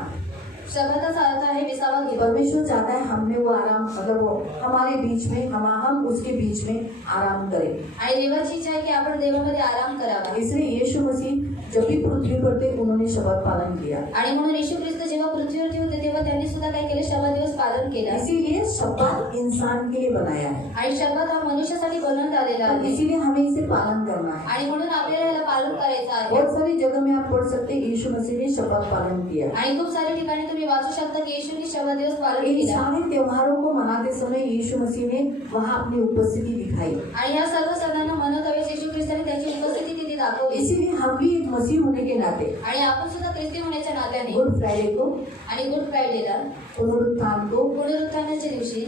शब्दाचा अर्थ आहे विसावा घेणे. परमेश्वर चाहता है हमने वो आराम, मतलब वो हमारे बीच में, हम उसके बीच में आराम करें। आणि देवाची इच्छा आहे की आपण देवामध्ये आराम करावा. इसलिए यीशु मसीह जब भी पृथ्वी पर थे उन्होंने शब्द पालन किया। आणि म्हणून येशू ख्रिस्त जेव्हा पृथ्वीवरती होते तेव्हा त्यांनी सुद्धा काय केले, शब्द दिवस पालन केला. इसीलिए शब्द इंसान के लिए बनाया है आणि शब्द हा मनुष्यासाठी बनवण्यात आलेला और आहे. इसीलिए हमें इसे पालन करना है। आणि म्हणून आपल्याला याला पालन करायचं आहे. बहुत सारी जगह में आप पढ़ सकते हैं यीशु मसीह ने शब्द पालन किया। आणि खूप सारे ठिकाणी तुम्ही वाचू शकता की येशूने शब्द दिवस पालन इन केला. सारे त्योहारों को मनाते समय यीशु मसीह ने वहाँ अपनी उपस्थिति दिखाई। आणि या सर्व सणांना मनवत वेळेस येशू ख्रिस्ताने त्याची उपस्थिती तिथे दाखवली. इसीलिए हम भी एक मसीह होने के नाते आणि आपण सुद्धा ख्रिस्ती होण्याच्या नात्याने गुड फ्राइडे को, आणि गुड फ्रायडेला, पुनरुत्थान को, पुनरुत्थानाच्या दिवशी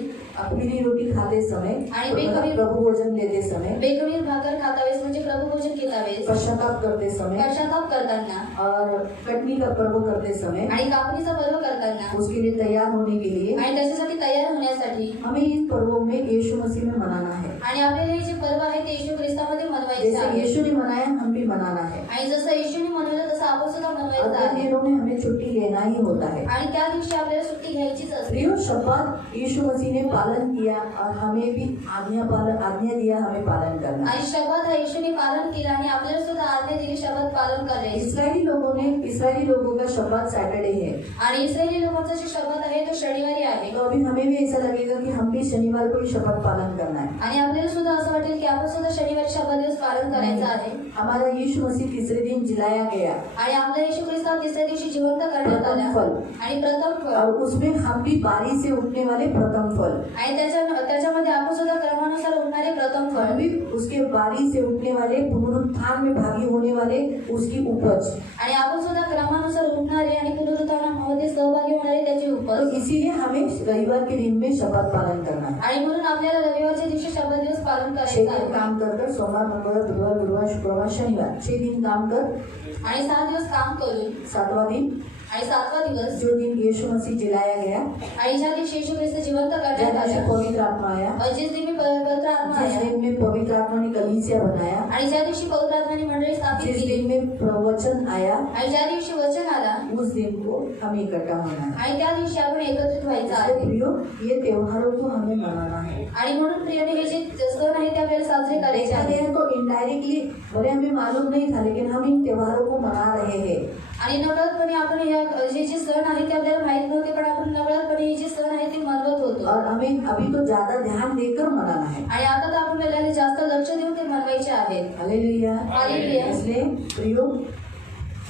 पीली रोटी खाते समय, आणि बेकरी प्रभु भोजन लेते समय, बेकरीर भाकर खातावेस म्हणजे प्रभू भोजन घेतावेस, पश्चाताप करते समय पश्चाताप करताना और कटनी का पर्व करते समय आणि कापणीचा पर्व करताना उसके लिए तैयार होने के लिए आणि त्याच्यासाठी तयार होण्यासाठी हमें इन पर्वों में यीशु मसीह में मनाना है। आणि आपल्याला हे जे पर्व आहे ते येशू ख्रिस्तामध्ये मनवायचे जैसे आहे. यीशु ने मनाया हम भी मनाना है। आणि जसं येशूने मनवलं तसं आपण सुद्धा और मनवायचं इन आहे. दिनों में हमें छुट्टी लेना ही होता है। आणि त्या दिवशी आपल्याला सुट्टी घ्यायचीच असते. प्रियो शपथ यीशु मसीह ने पालन किया और हमें भी आज्ञा दिया हमें पालन करना। आणि शब्द हा येशूने पालन केला आणि आपल्याला सुद्धा आज्ञा दिली शब्द पालन करायचे. इस्राएली लोगों का शब्द सैटरडे है। आणि इस्रायली लोकांचा जो शब्द आहे तो शनिवारी आहे. तो अभी हमें भी ऐसा लगेगा कि हम भी शनिवार को ही शपथ पालन करना है। आणि आपल्याला सुद्धा असं वाटेल की आपण सुद्धा शनिवारी शब्द दिवस पालन करायचं आहे. हमारा यीशु मसीह तीसरे दिन जिलाया गया आणि आपला येशू ख्रिस्त तिसऱ्या दिवशी जिवंत करण्यात आला. प्रथम फल। आणि प्रथम फळ. और उसमें हम भी बारी से उठने वाले प्रथम फल, आणि त्याच्यामध्ये आपण सुद्धा क्रमानुसार उठणारे प्रथम हम फळ. भी उसके बारी से उठने वाले पुनरुत्थान में भागी होने वाले उसकी उपज। आणि आपण सुद्धा क्रमानुसार उठणारे आणि पुनरुत्थानामध्ये सहभागी होणारे त्याची तो उपज. इसीलिए हमें रविवार के दिन में शपथ पालन करना है। आणि म्हणून आपल्याला रविवारच्या दिवशी शब्द दिवस पालन 6 करायचं दिन आहे. काम कर सोमवार, मंगलवार, बुधवार, गुरुवार, शुक्रवार, शनिवार 6 दिन काम कर। आणि 6 दिवस काम करून 7वां दिन आणि 7वा दिवस जो दिन यीशु मसीह जिलाया गया, आणि ज्या दिवशी येशू ख्रिस्त जिवंत करण्यात जिस दिन आला, पवित्र आत्मा आया, और जिस दिन पवित्र आत्मा जिस आया, दिन में पवित्र आत्मा ने कलीसिया बनाया, आणि ज्या दिवशी पवित्र आत्माने मंडळी स्थापित जिस केली, दिन में प्रवचन आया, आणि ज्या दिवशी वचन आला, उस दिन को हमें इकट्ठा होना है। आणि त्या दिवशी आपण एकत्रित व्हायचं इसलिए आहे. प्रियो, ये त्योहारों को हमें मनाना है। आणि म्हणून प्रियने हे जे सण आहे ते आपल्याला साजरे करायचे देखा आहे. गया तो इनडायरेक्टली, भले हमें मालूम नहीं था लेकिन हम इन त्योहारों को मना रहे हैं। आणि नकळतपणे आपण या जे सण आहे ते आपल्याला माहित नव्हते, पण आपण नकळतपणे हे जे सण आहे ते मनवत होतो. और हमें अभी तो ज्यादा ध्यान देकर मनाना है। आणि आता तर आपल्याला जास्त लक्ष देऊन ते मनवायचे आहेत. हालेलुया। हालेलुया। इसलिए प्रियो,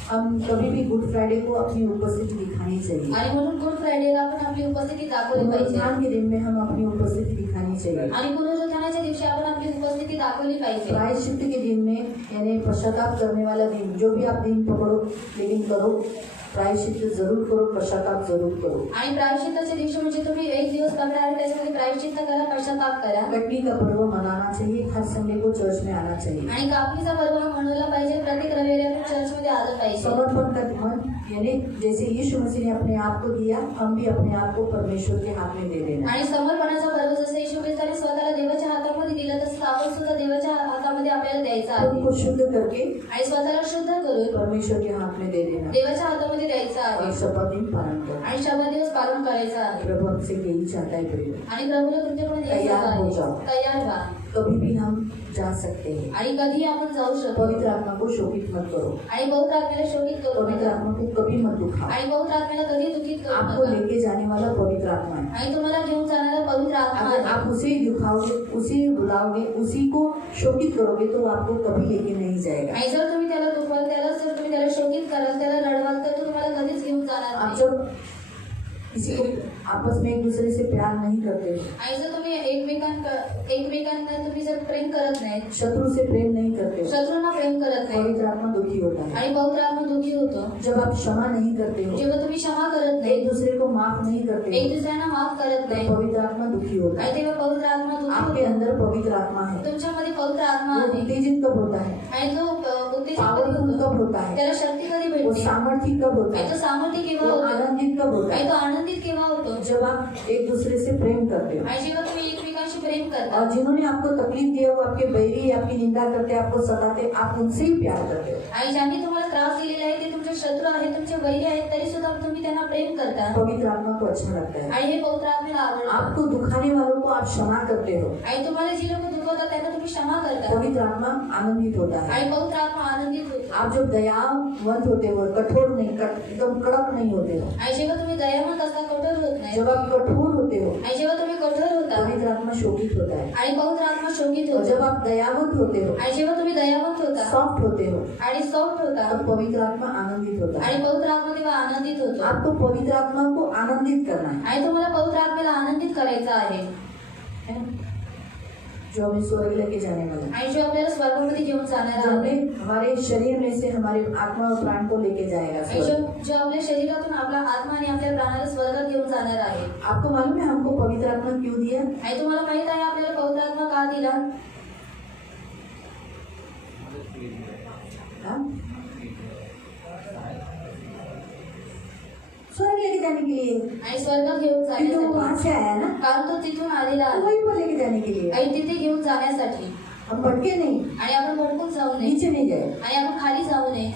हम कभी भी गुड फ्राइडे को अपनी उपस्थिति दिखानी चाहिए। आणि म्हणून गुड फ्रायडेला आपण आपली उपस्थिती दाखवली पाहिजे. पुनरुत्थान के दिन में हम अपनी उपस्थिति दिखानी चाहिए। आणि पुनरुत्थानाच्या दिवशी आपण आपली उपस्थिती दाखवली पाहिजे. प्रायश्चित्त के दिन में, यानी पश्चाताप करने वाला दिन, जो भी आप दिन पकड़ो लेकिन करो, प्रायश्चित्त जरूर करो, पश्चाताप जरूर करो। आणि प्रायश्चित्ताच्या दिवशी म्हणजे तुम्ही एक दिवस पकडा आणि त्याच्यामध्ये प्रायश्चित्त करा, पश्चाताप करा. कटनी का पर्व मनाना चाहिए, हर संडे को चर्च में आना चाहिए। आणि कापणीचा पर्व हा मनवला पाहिजे. प्रत्येक रविवारी आपण चर्चमध्ये आलं पाहिजे. समर्पण का मन, यानी जैसे यीशु मसीह ने अपने आप को दिया, हम भी अपने आप को परमेश्वर के हाथ में दे देना। आणि समर्पणाचा पर्व जसं येशू ख्रिस्ताने स्वतःला देवाच्या हातामध्ये दिलं तसं आपण सुद्धा देवाच्या हातामध्ये आपल्याला द्यायचं आहे. उनको शुद्ध करके आणि स्वतःला शुद्ध करून परमेश्वर के हाथ में दे देना देवाच्या हातामध्ये द्यायचं और आहे. शपथ दिन पालन करना। आणि शब्द दिवस पालन करायचं आहे. प्रभु हमसे यही चाहता है प्रिय, आणि प्रभूला तुमच्याकडून हेच तयार हवं हो आहे. जाओ. तयार व्हा. कभी भी हम जा सकते हैं। आणि कधी आपण जाऊ शकतो. पवित्र आत्मा को शोकित मत करो, आणि पवित्र आत्म्याला शोकित करू पवित्र नका. आत्मा को कभी मत दुखाओ। आणि पवित्र आत्म्याला कधी दुखित करू आपको नका. लेके जाने वाला पवित्र आत्मा है। आणि तुम्हाला घेऊन जाणारा पवित्र आत्मा अगर आहे. आप उसे ही दुखाओगे, उसे ही बुलाओगे, उसी को शोकित करोगे तो आपको कभी लेके नहीं जाएगा। आणि जर तुम्ही त्याला दुखवाल, जर तुम्ही त्याला शोकित कराल, त्याला रडवाल, तर तो तुम्हाला कधीच घेऊन जाणार आप नाही. जब किसी को आपस में एक दूसरे से प्यार नहीं करते, आणि जर तुम्ही एकमेकांना तुम्ही जर प्रेम करत नाही, शत्रु से प्रेम नहीं करते, शत्रूंना प्रेम करत नाही, पवित्र आत्मा दुखी होता है। आणि पवित्र आत्मा दुखी होतो. जब आप क्षमा नहीं करते हो, जेव्हा तुम्ही क्षमा करत एक नाही, दूसरे को माफ नहीं करते एक हो, दुसऱ्यांना माफ करत नाही, तो पवित्र आत्मा दुखी होता आणि है। तेव्हा पवित्र आत्मा दुखी आपके होतो. अंदर पवित्र आत्मा है, तुमच्यामध्ये पवित्र आत्मा वो आहे. उत्तेजित कब होता है, आणि तो उत्तेजित कधी पावरफुल होतो, कब होता है, त्याला शक्ती कधी वो भेटते, सामर्थ्य कब होता आणि तो है, सामर्थ्य केव्हा वो होतो, आनंदित कब होता आणि है, तो आनंदित केव्हा होतो, जब आप एक दूसरे से प्रेम करते हो। आणि जेव्हा तुम्ही एकमेकांशी प्रेम करता. और जिन्होंने आपको तकलीफ दिया, वो आपके बैरी, आपकी निंदा करते, आपको सताते, आप उनसे ही प्यार करते हो। आणि ज्यांनी तुम्हाला त्रास दिलेला आहे ते तुमच्या तुमचे शत्रू आहेत, तुमचे वैरी आहेत, तरी सुद्धा तुम्ही त्यांना प्रेम करता. पवित्र आत्मा को अच्छा लगता है. आणि हे पवित्र आत्म्याला आवडतं. आपको दुखाने वालों को आप क्षमा करते हो. आणि तुम्हाला जी लोक दुखवतात त्यांना तुम्ही क्षमा करता. पवित्र आत्मा आनंदित होता है. आणि पवित्र आत्मा आनंदित होतो. आप जब दयावंत होते हो, कठोर नहीं, एकदम कड़क नहीं होते हो. आणि जेव्हा तुम्ही दयावंत असता, कठोर होत नाही. जब आप कठोर होते हो, आणि जेव्हा तुम्ही कठोर होता, पवित्र आत्मा शोकित होता है. आणि पवित्र आत्मा शोकित और होतो. जब आप दयावंत होते हो, आणि जेव्हा तुम्ही दयावंत होता सॉफ्ट होते हो, आणि सॉफ्ट होता, तब पवित्र आत्मा आनंदित होता है. आणि पवित्र आत्मा तेव्हा आनंदित होतो. आपको पवित्र आत्मा को आनंदित करना है. आणि तुम्हाला पवित्र आत्म्याला आनंदित करायचं आहे. है? जो हमें स्वर्ग लेके जाने वाला है. आणि जो आपल्याला स्वर्गामध्ये घेऊन जाणार जो आहे. हमें हमारे शरीर में से हमारे आत्मा और प्राण को लेके जाएगा आणि स्वर्ग. जो आपल्या शरीरातून आपला आत्मा आणि आपल्या प्राणाला स्वर्गात घेऊन जाणार आहे. आपको मालूम है हमको पवित्र आत्मा क्यों दिया? आणि तुम्हाला माहित आहे आपल्याला पवित्र आत्मा का दिला? हाँ? स्वर्ग लेके जाने के लिए. आणि स्वर्गात घेऊन क्योंकि वो वहाँ जाण्यासाठी. से आया ना, कारण तो तिथून आलेला तो आहे. वहीं पर लेके जाने के लिए. आणि तिथे घेऊन जाण्यासाठी. हम भटके नहीं, आणि आपण भटकून जाऊ नये. नीचे नहीं गए. आणि आपण खाली जाऊ नये.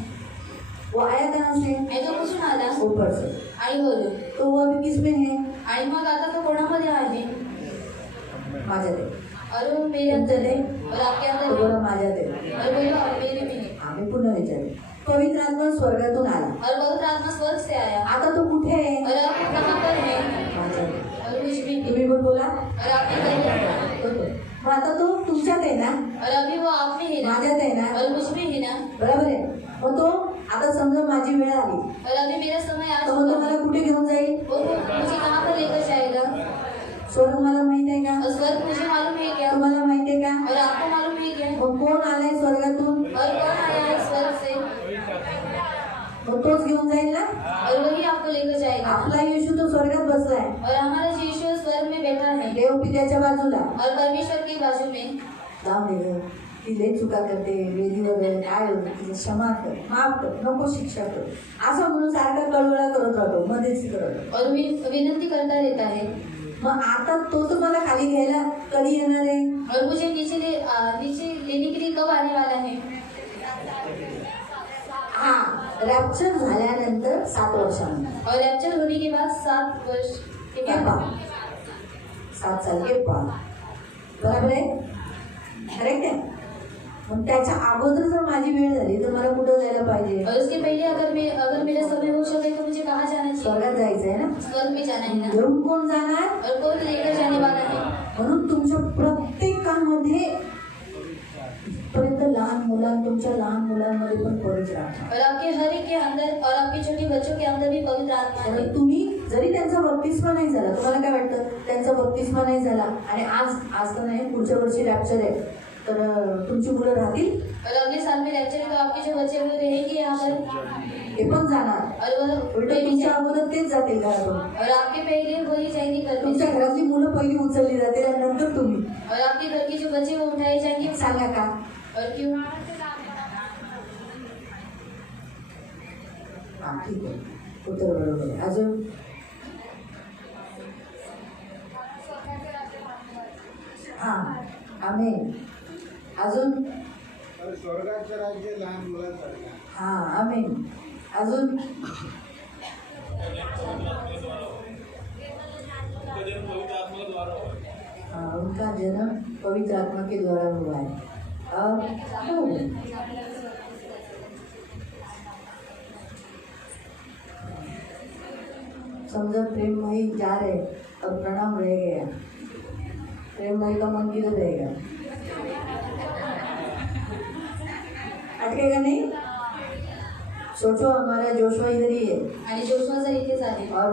वो आया कहाँ से? आणि तो कुठून आला? ऊपर से. आणि बोलू. तो वो अभी किस में है? आणि मग आता तो कोणामध्ये आहे? माझ्यात आहे. और वो मेरे अंदर है और आपके तो अंदर बोला है. माझ्यात आहे. और बोलो और मेरे में है. आम्ही पुन्हा विचारले. पवित्र आत्मा स्वर्गातून आला. और पवित्र आत्मा स्वर्ग से आया. आता तो कुठे आहे? और आप कहाँ पर है? माझ्यात आहे. और मुझ में है. तुम्ही पण बोला. और आपने कहा. बरोबर. मग आता तो तुमच्यात आहे ना, और अभी वो आप में है ना. माझ्यात आहे ना, और मुझ में है ना. बरोबर आहे. मग तो आता समजा माझी वेळ आली, और अभी मेरा समय आ तर मग तो चुका मला है. कुठे घेऊन जाईल? वो मुझे कहाँ पर लेकर जाएगा? स्वर्ग मला माहित आहे का? और स्वर्ग मुझे मालूम है क्या? तुम्हाला माहित आहे का? और आपको मालूम है क्या? मग कोण आलाय स्वर्गातून? और कौन आया है स्वर्ग से? मग तोच घेऊन जाईल ना. और वही आपको लेकर जाएगा. आपला येशू तो स्वर्गात बसलाय, और हमारा यीशु स्वर्ग में बैठा है. देव पित्याच्या बाजूला. और परमेश्वर की बाजू में. जाऊ दे गं. ती लई चुका करते, वेदीवर काय होतं, तिचं क्षमा कर, माफ कर, नको शिक्षा कर, असं म्हणून सारखा कळवळा करत राहतो, मध्येच करत. और विनंती करता रहता है. मग आता तो तुम्हाला खाली घ्यायला कधी येणार आहे? और मुझे नीचे लेने के लिए कब आने वाला है? हा, रॅप्चर झाल्यानंतर 7 वर्षांनंतर. और रैप्चर होने के बाद 7 वर्ष के के बाद. बाद 7 साल के बाद. बरोबर आहे? करेक्ट आहे. मग त्याच्या अगोदर जर माझी वेळ झाली तर मला कुठं जायला पाहिजे? और उसके पहले अगर मेरा समय हो सके तो मुझे कहाँ जाना चाहिए? स्वर्गात जायचं आहे ना. स्वर्ग में जाना है ना. घेऊन कोण जाणार? और कौन लेकर जाने वाला है? म्हणून तुमच्या प्रत्येकामध्ये पर्यंत तुमच्या लहान मुलांमध्ये पण पवित्र आत्मा. और आपके हर एक के अंदर और आपके छोटे बच्चों के अंदर भी पवित्र आत्मा है. तर तुम्ही जरी त्यांचा बप्तिस्मा नाही झाला, तुम्हाला काय वाटतं? त्यांचा बप्तिस्मा नाही झाला आणि आज तर नाही, पुढच्या वर्षी रॅप्चर आहे, तर तुमची मुलं राहतील? और अगले साल में रैप्चर है तो आपके जो बच्चे वो रहेंगे यहाँ पर. ते पण जाणार. और वह उलट तुमच्या अगोदर तेच जातील घरातून. और आपके पहले वही जाएंगे करने. तुमच्या घरातली मुलं पहिली उचलली जातील आणि नंतर तुम्ही. और आपके घर के जो बच्चे वो उठाए जाएंगे. सांगा का? और क्यों? हा, ठीक आहे, उत्तर बरोबर आहे. अजून हा, आमेन. अजून स्वर्गाचं राज्य लहान मुलांसाठी. हा, आमेन. अजून हाँ, उनका जन्म पवित्र आत्मा के द्वारा हुआ है. और समझो प्रेम वही जा रहे और प्रणाम रह गया, प्रेम वही का मंदिर रहेगा, अटकेगा नहीं. सोचो हमारा जोशुआ इधर ही है आणि जोशुआ सर इथेच आहे. और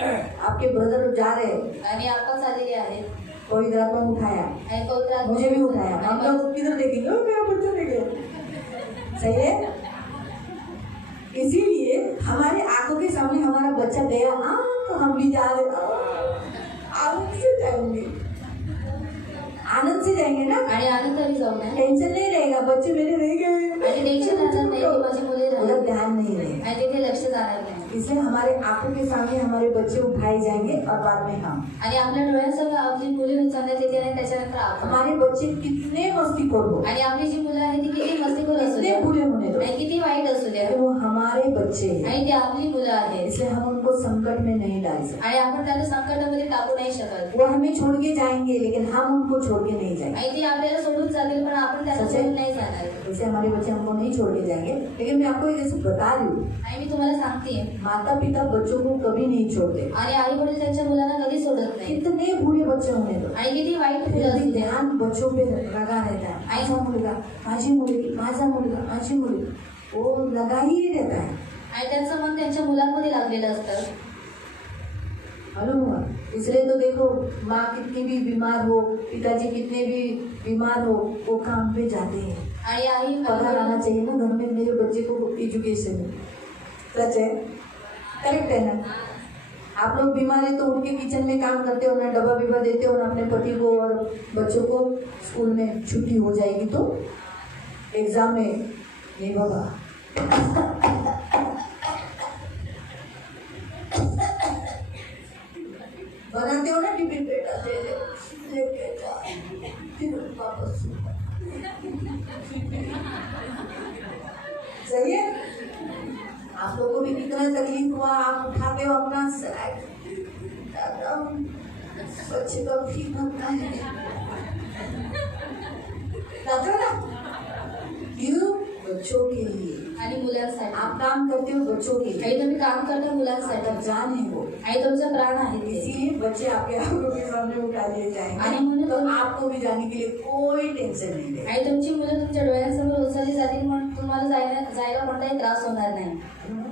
आपके ब्रदर जा रहे हैं, आणि आकाश आलेले आहे. पवित्र आत्मा उठाया, आणि पवित्र आत्मा मुझे भी उठाया. हम लोग किधर देखेंगे? ओ, मेरा बच्चा देख गया. सही है. इसीलिए हमारे आंखों के सामने हमारा बच्चा गया, हाँ, तो हम भी जा रहे, आनंद से जाएंगे, आनंद से जाएंगे ना. आणि आनंदाने जाऊ ना. टेंशन नहीं रहेगा, बच्चे मेरे रह गए, आणि टेन्शन राहणार नाही की माझी मुले उधर राहणार. ध्यान नहीं रहेगा. आणि तिथे लक्ष जाणार नाही. इसलिए हमारे आंखों के सामने हमारे बच्चे उठाए जाएंगे और बाद में हम। आणि आपल्या डोळ्यांसमोर आपली मुले उचलण्यात येते आणि त्याच्यानंतर आपण. हमारे बच्चे कितने मस्तीखोर हो, आणि आपली जी मुलं आहेत ती किती मस्तीखोर असू कितने द्या बुरे होने दो, आणि किती वाईट असू द्या, वो हमारे बच्चे हैं, आणि ती आपली मुलं आहेत. इसलिए हम उनको संकट में नहीं डाल सकते. आणि आपण त्यांना संकटामध्ये टाकू नाही शकत. वो हमें छोड़ के जाएंगे लेकिन हम उनको छोड़ के नहीं जाएंगे. आणि ती आपल्याला सोडून चालेल पण आपण त्यांना सच्चाई. सोडून नाही जाणार. वैसे हमारे बच्चे हमको नहीं छोड़ के जाएंगे, लेकिन मैं आपको एक ऐसे बता रही हूँ, आणि मी तुम्हाला सांगते, माता पिता बच्चों को कभी नहीं छोड़ते. आणि आई वडील त्यांच्या मुलांना कधी सोडत नाही. कितने बुरे बच्चे होने दो, आणि किती वाईट मुलं फिर असू भी द्या, ध्यान बच्चों पे लगा रहता है. माझा मुलगा, माझी मुलगी, माझा मुलगा, माझी मुलगी, वो लगा ही रहता है. आणि त्यांचं मन त्यांच्या मुलांमध्ये लागलेलं असतं. मालूम हुआ. इसलिए तो देखो, माँ कितनी भी बीमार हो, पिताजी कितने भी बीमार हो, वो काम पे जाते हैं. आणि आई पता आना चाहिए ना घर में मेरे बच्चे को एजुकेशन है. सच है, करेक्ट है ना. आप लोग बीमार है तो उनके किचन में काम करते हो ना, डब्बा बिब्बा देते हो ना अपने पति को और बच्चों को. स्कूल में छुट्टी हो जाएगी तो एग्जाम में नहीं बाबा, बनाते हो ना टिफिन, बेटा दे दे लेके जा, फिर वापस. सही है. आप लोगों को भी कितना तकलीफ हुआ, आप उठाते हो अपना सलाइड, बच्चे का भी बनता है, जाते हो ना. क्यों? बच्चों के लिए. आणि मुलांसाठी. आप काम करते हो बच्चों के लिए, आणि तुम्ही काम करता आपका मुलांसाठी, जान है वो. आणि तुमचा प्राण आहे ते. इसीलिए बच्चे आपके आंखों के सामने उठा लिए आणि जाएंगे, म्हणून तो आपको भी जाने के लिए कोई टेंशन नहीं है. आणि तुमची मुलं तुमच्या डोळ्यांसमोर उचलली जातील म्हणून तुम्हाला जायला कोणताही त्रास होणार नाही.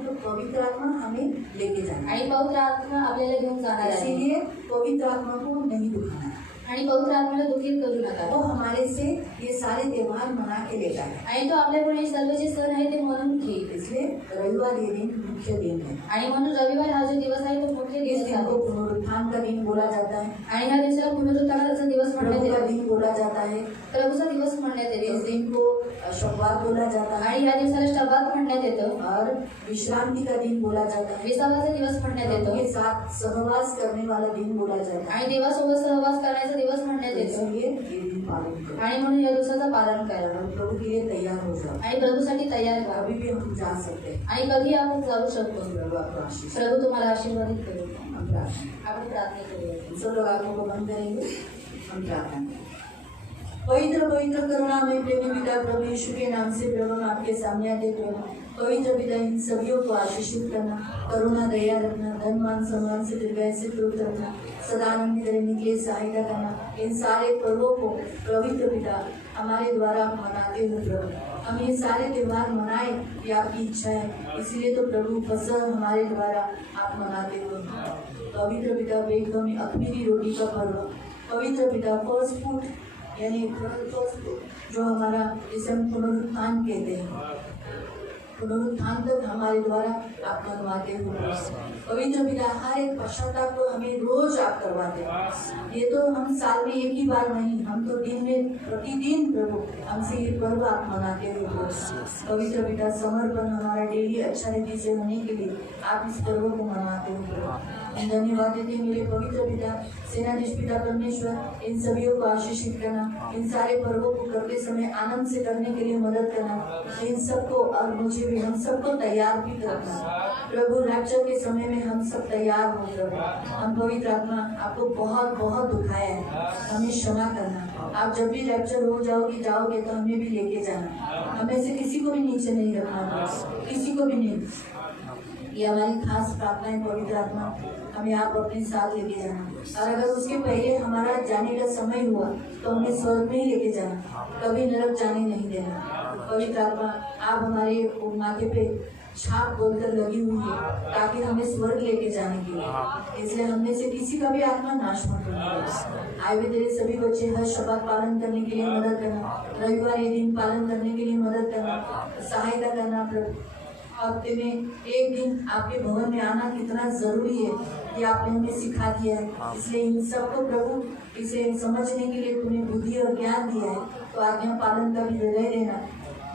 तो पवित्र आत्मा हमें लेके जाना. आणि पवित्र आत्मा आपल्याला घेऊन जाणार आहे. इसीलिए पवित्र आत्मा को नहीं दुखाना. आणि पवित्र आत्म्याला दुखी करू नका. वो हमारे से ये सारे त्योहार मना के लेता है. आणि तो आपल्याकडे सर्व जे सण आहे ते म्हणून घेईल. इसलिए रविवार ये दिन मुख्य दिन है. आणि म्हणून रविवार हा जो दिवस आहे तो मुख्य इस दिवस दिन को आहे. पुनरुत्थान का दिन बोला जाता है, आणि ह्या दिवसाला पुनरुत्थानाचा दिवस म्हणण्यात प्रभु का येतो. दिन बोला जाता है. प्रभूचा दिवस म्हणण्यात इस येतो. दिन को शब्बात बोला जाता है आणि ह्या दिवसाला शब्बात म्हणण्यात येतं. और विश्रांति का दिन बोला जाता है. विसावाचा दिवस म्हणण्यात येतो. के साथ सहवास करने वाला दिन बोला जाता है. आणि देवासोबत सहवास करण्याचा दिवस म्हणण्यात येतो. इसलिए ये दिन पालन करो आणि म्हणून या दिवसाचं पालन करा और प्रभु के लिए तैयार हो जाओ. आणि प्रभूसाठी तयार व्हा. अभी भी हम जा सकते हैं. आणि कधी आपण जाऊ शकतो. प्रभु आपको आशीष. प्रभू तुम्हाला आशीर्वादित करू. हम प्रार्थना. आपण प्रार्थना करूया. सब लोग आंखों को बंद करेंगे. हम प्रार्थना करें. पवित्र पवित्र करुणा में प्रेमी पिता प्रभु यीशु के नाम से प्रभु हम आपके सामने आते प्रभु. पवित्र पिता इन सभी को आशीषित करना, करुणा दया रखना, धन मान सम्मान से दीर्घायु से तृप्त रखना, सदा आनंदित रहने के लिए सहायता करना. इन सारे पर्वों को पवित्र पिता हमारे द्वारा मनाते हुए प्रभु हम ये सारे त्योहार मनाए, ये आपकी इच्छा है. इसीलिए तो प्रभु फसह हमारे द्वारा आप मनाते हुए. पवित्र पिता वेद में अखमीरी रोटी का पर्व, पवित्र पिता फर्स्ट फूड यानी जो हमारा जिसे हम पुनरुत्थान कहते हैं, पुनरुत्थान तक हमारे द्वारा आप मनवाते हो. पवित्र पिता हर एक पश्चाताप को हमें रोज आप करवाते हैं. ये तो हम साल में एक ही बार नहीं, हम तो दिन में प्रतिदिन प्रभु हमसे ये पर्व आप मनाते हो प्रभु. पवित्र पिता समर्पण हमारा डेली अच्छा रीति से होने के लिए आप इस पर्व को मनाते हो प्रभु. धन्यवाद देते हैं मेरे पवित्र पिता सेनाधीश पिता परमेश्वर. इन सभी को आशीषित करना, इन सारे पर्वों को करते समय आनंद से करने के लिए मदद करना. इन सबको और मुझे भी हम सबको तैयार भी करना प्रभु. रैप्चर के समय में हम सब तैयार हो प्रभु. हम पवित्र आत्मा आपको बहुत बहुत दुखाया है, हमें क्षमा करना. आप जब भी रैप्चर हो जाओगे तो हमें भी लेके जाना. हमें से किसी को भी नीचे नहीं रखना, किसी को भी नहीं. ये हमारी खास प्रार्थना है पवित्र आत्मा, हमें आप अपने साथ लेके जाना. और अगर उसके पहले हमारा जाने का समय हुआ तो हमें स्वर्ग में ही लेके जाना, कभी नरक जाने नहीं देना. पवित्र आत्मा आप हमारे माथे पे छाप बोलकर लगी हुई है ताकि हमें स्वर्ग लेके जाने के लिए. इसलिए हमने से किसी का भी आत्मा नाश मत करना. आए हुए तेरे सभी बच्चे हर शब्द पालन करने के लिए मदद करना, रविवार ये दिन पालन करने के लिए मदद करना, सहायता करना प्रभु. हफ्ते में एक दिन आपके भवन में आना कितना जरूरी है ये आपने हमें सिखा दिया है. इसलिए इन सबको प्रभु इसे समझने के लिए तूने बुद्धि और ज्ञान दिया है, तो आज्ञा पालन का भी हृदय देना.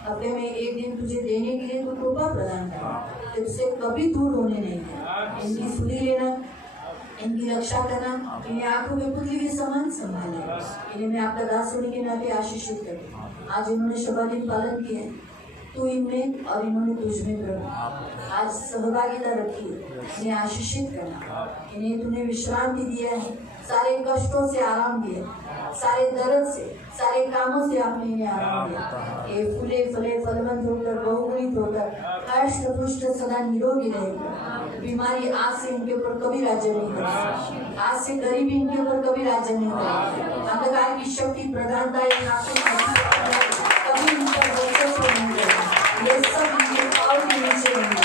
हफ्ते में एक दिन तुझे देने के लिए तू कृपा प्रदान कर, तुझसे कभी दूर होने नहीं दे। इनकी सुधी लेना, इनकी रक्षा करना, इन्हें आंखों में पुतली के समान संभाले। इन्हें मैं आपका दास होने के नाते आशीषित करूँ। आज इन्होंने शबा दिन पालन किया, तू इनमें और इन्होंने तुझ में प्रभु आज सहभागिता रखी, इन्हें आशीषित करना। इन्हें तूने विश्रांति दिया है, सारे कष्टों से आराम दिया, सारे दर्द से, सारे कामों से आपने इन्हें आराम दिया। ये फूले फले फलवंत होकर बहुगुणित होकर हर्ष पुष्ट सदा निरोगी रहेगी। बीमारी आज से इनके ऊपर कभी राज्य नहीं करेगी, आज से गरीबी इनके ऊपर कभी राज्य नहीं करेगी। अंधकार की शक्ति प्रधानता कभी इन पर वर्चस्व नहीं करेगी। ये सब इनके पाँव के नीचे होंगे,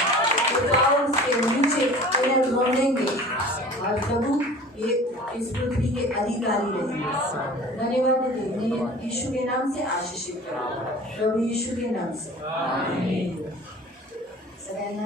ये पाँव के नीचे इन्हें रोनेंगे और प्रभु ये इस पृथ्वी के अधिकारी रहेंगे। धन्यवाद देते यीशु के नाम से आशीषित करो, प्रभु यीशु के नाम से आमीन। सदैव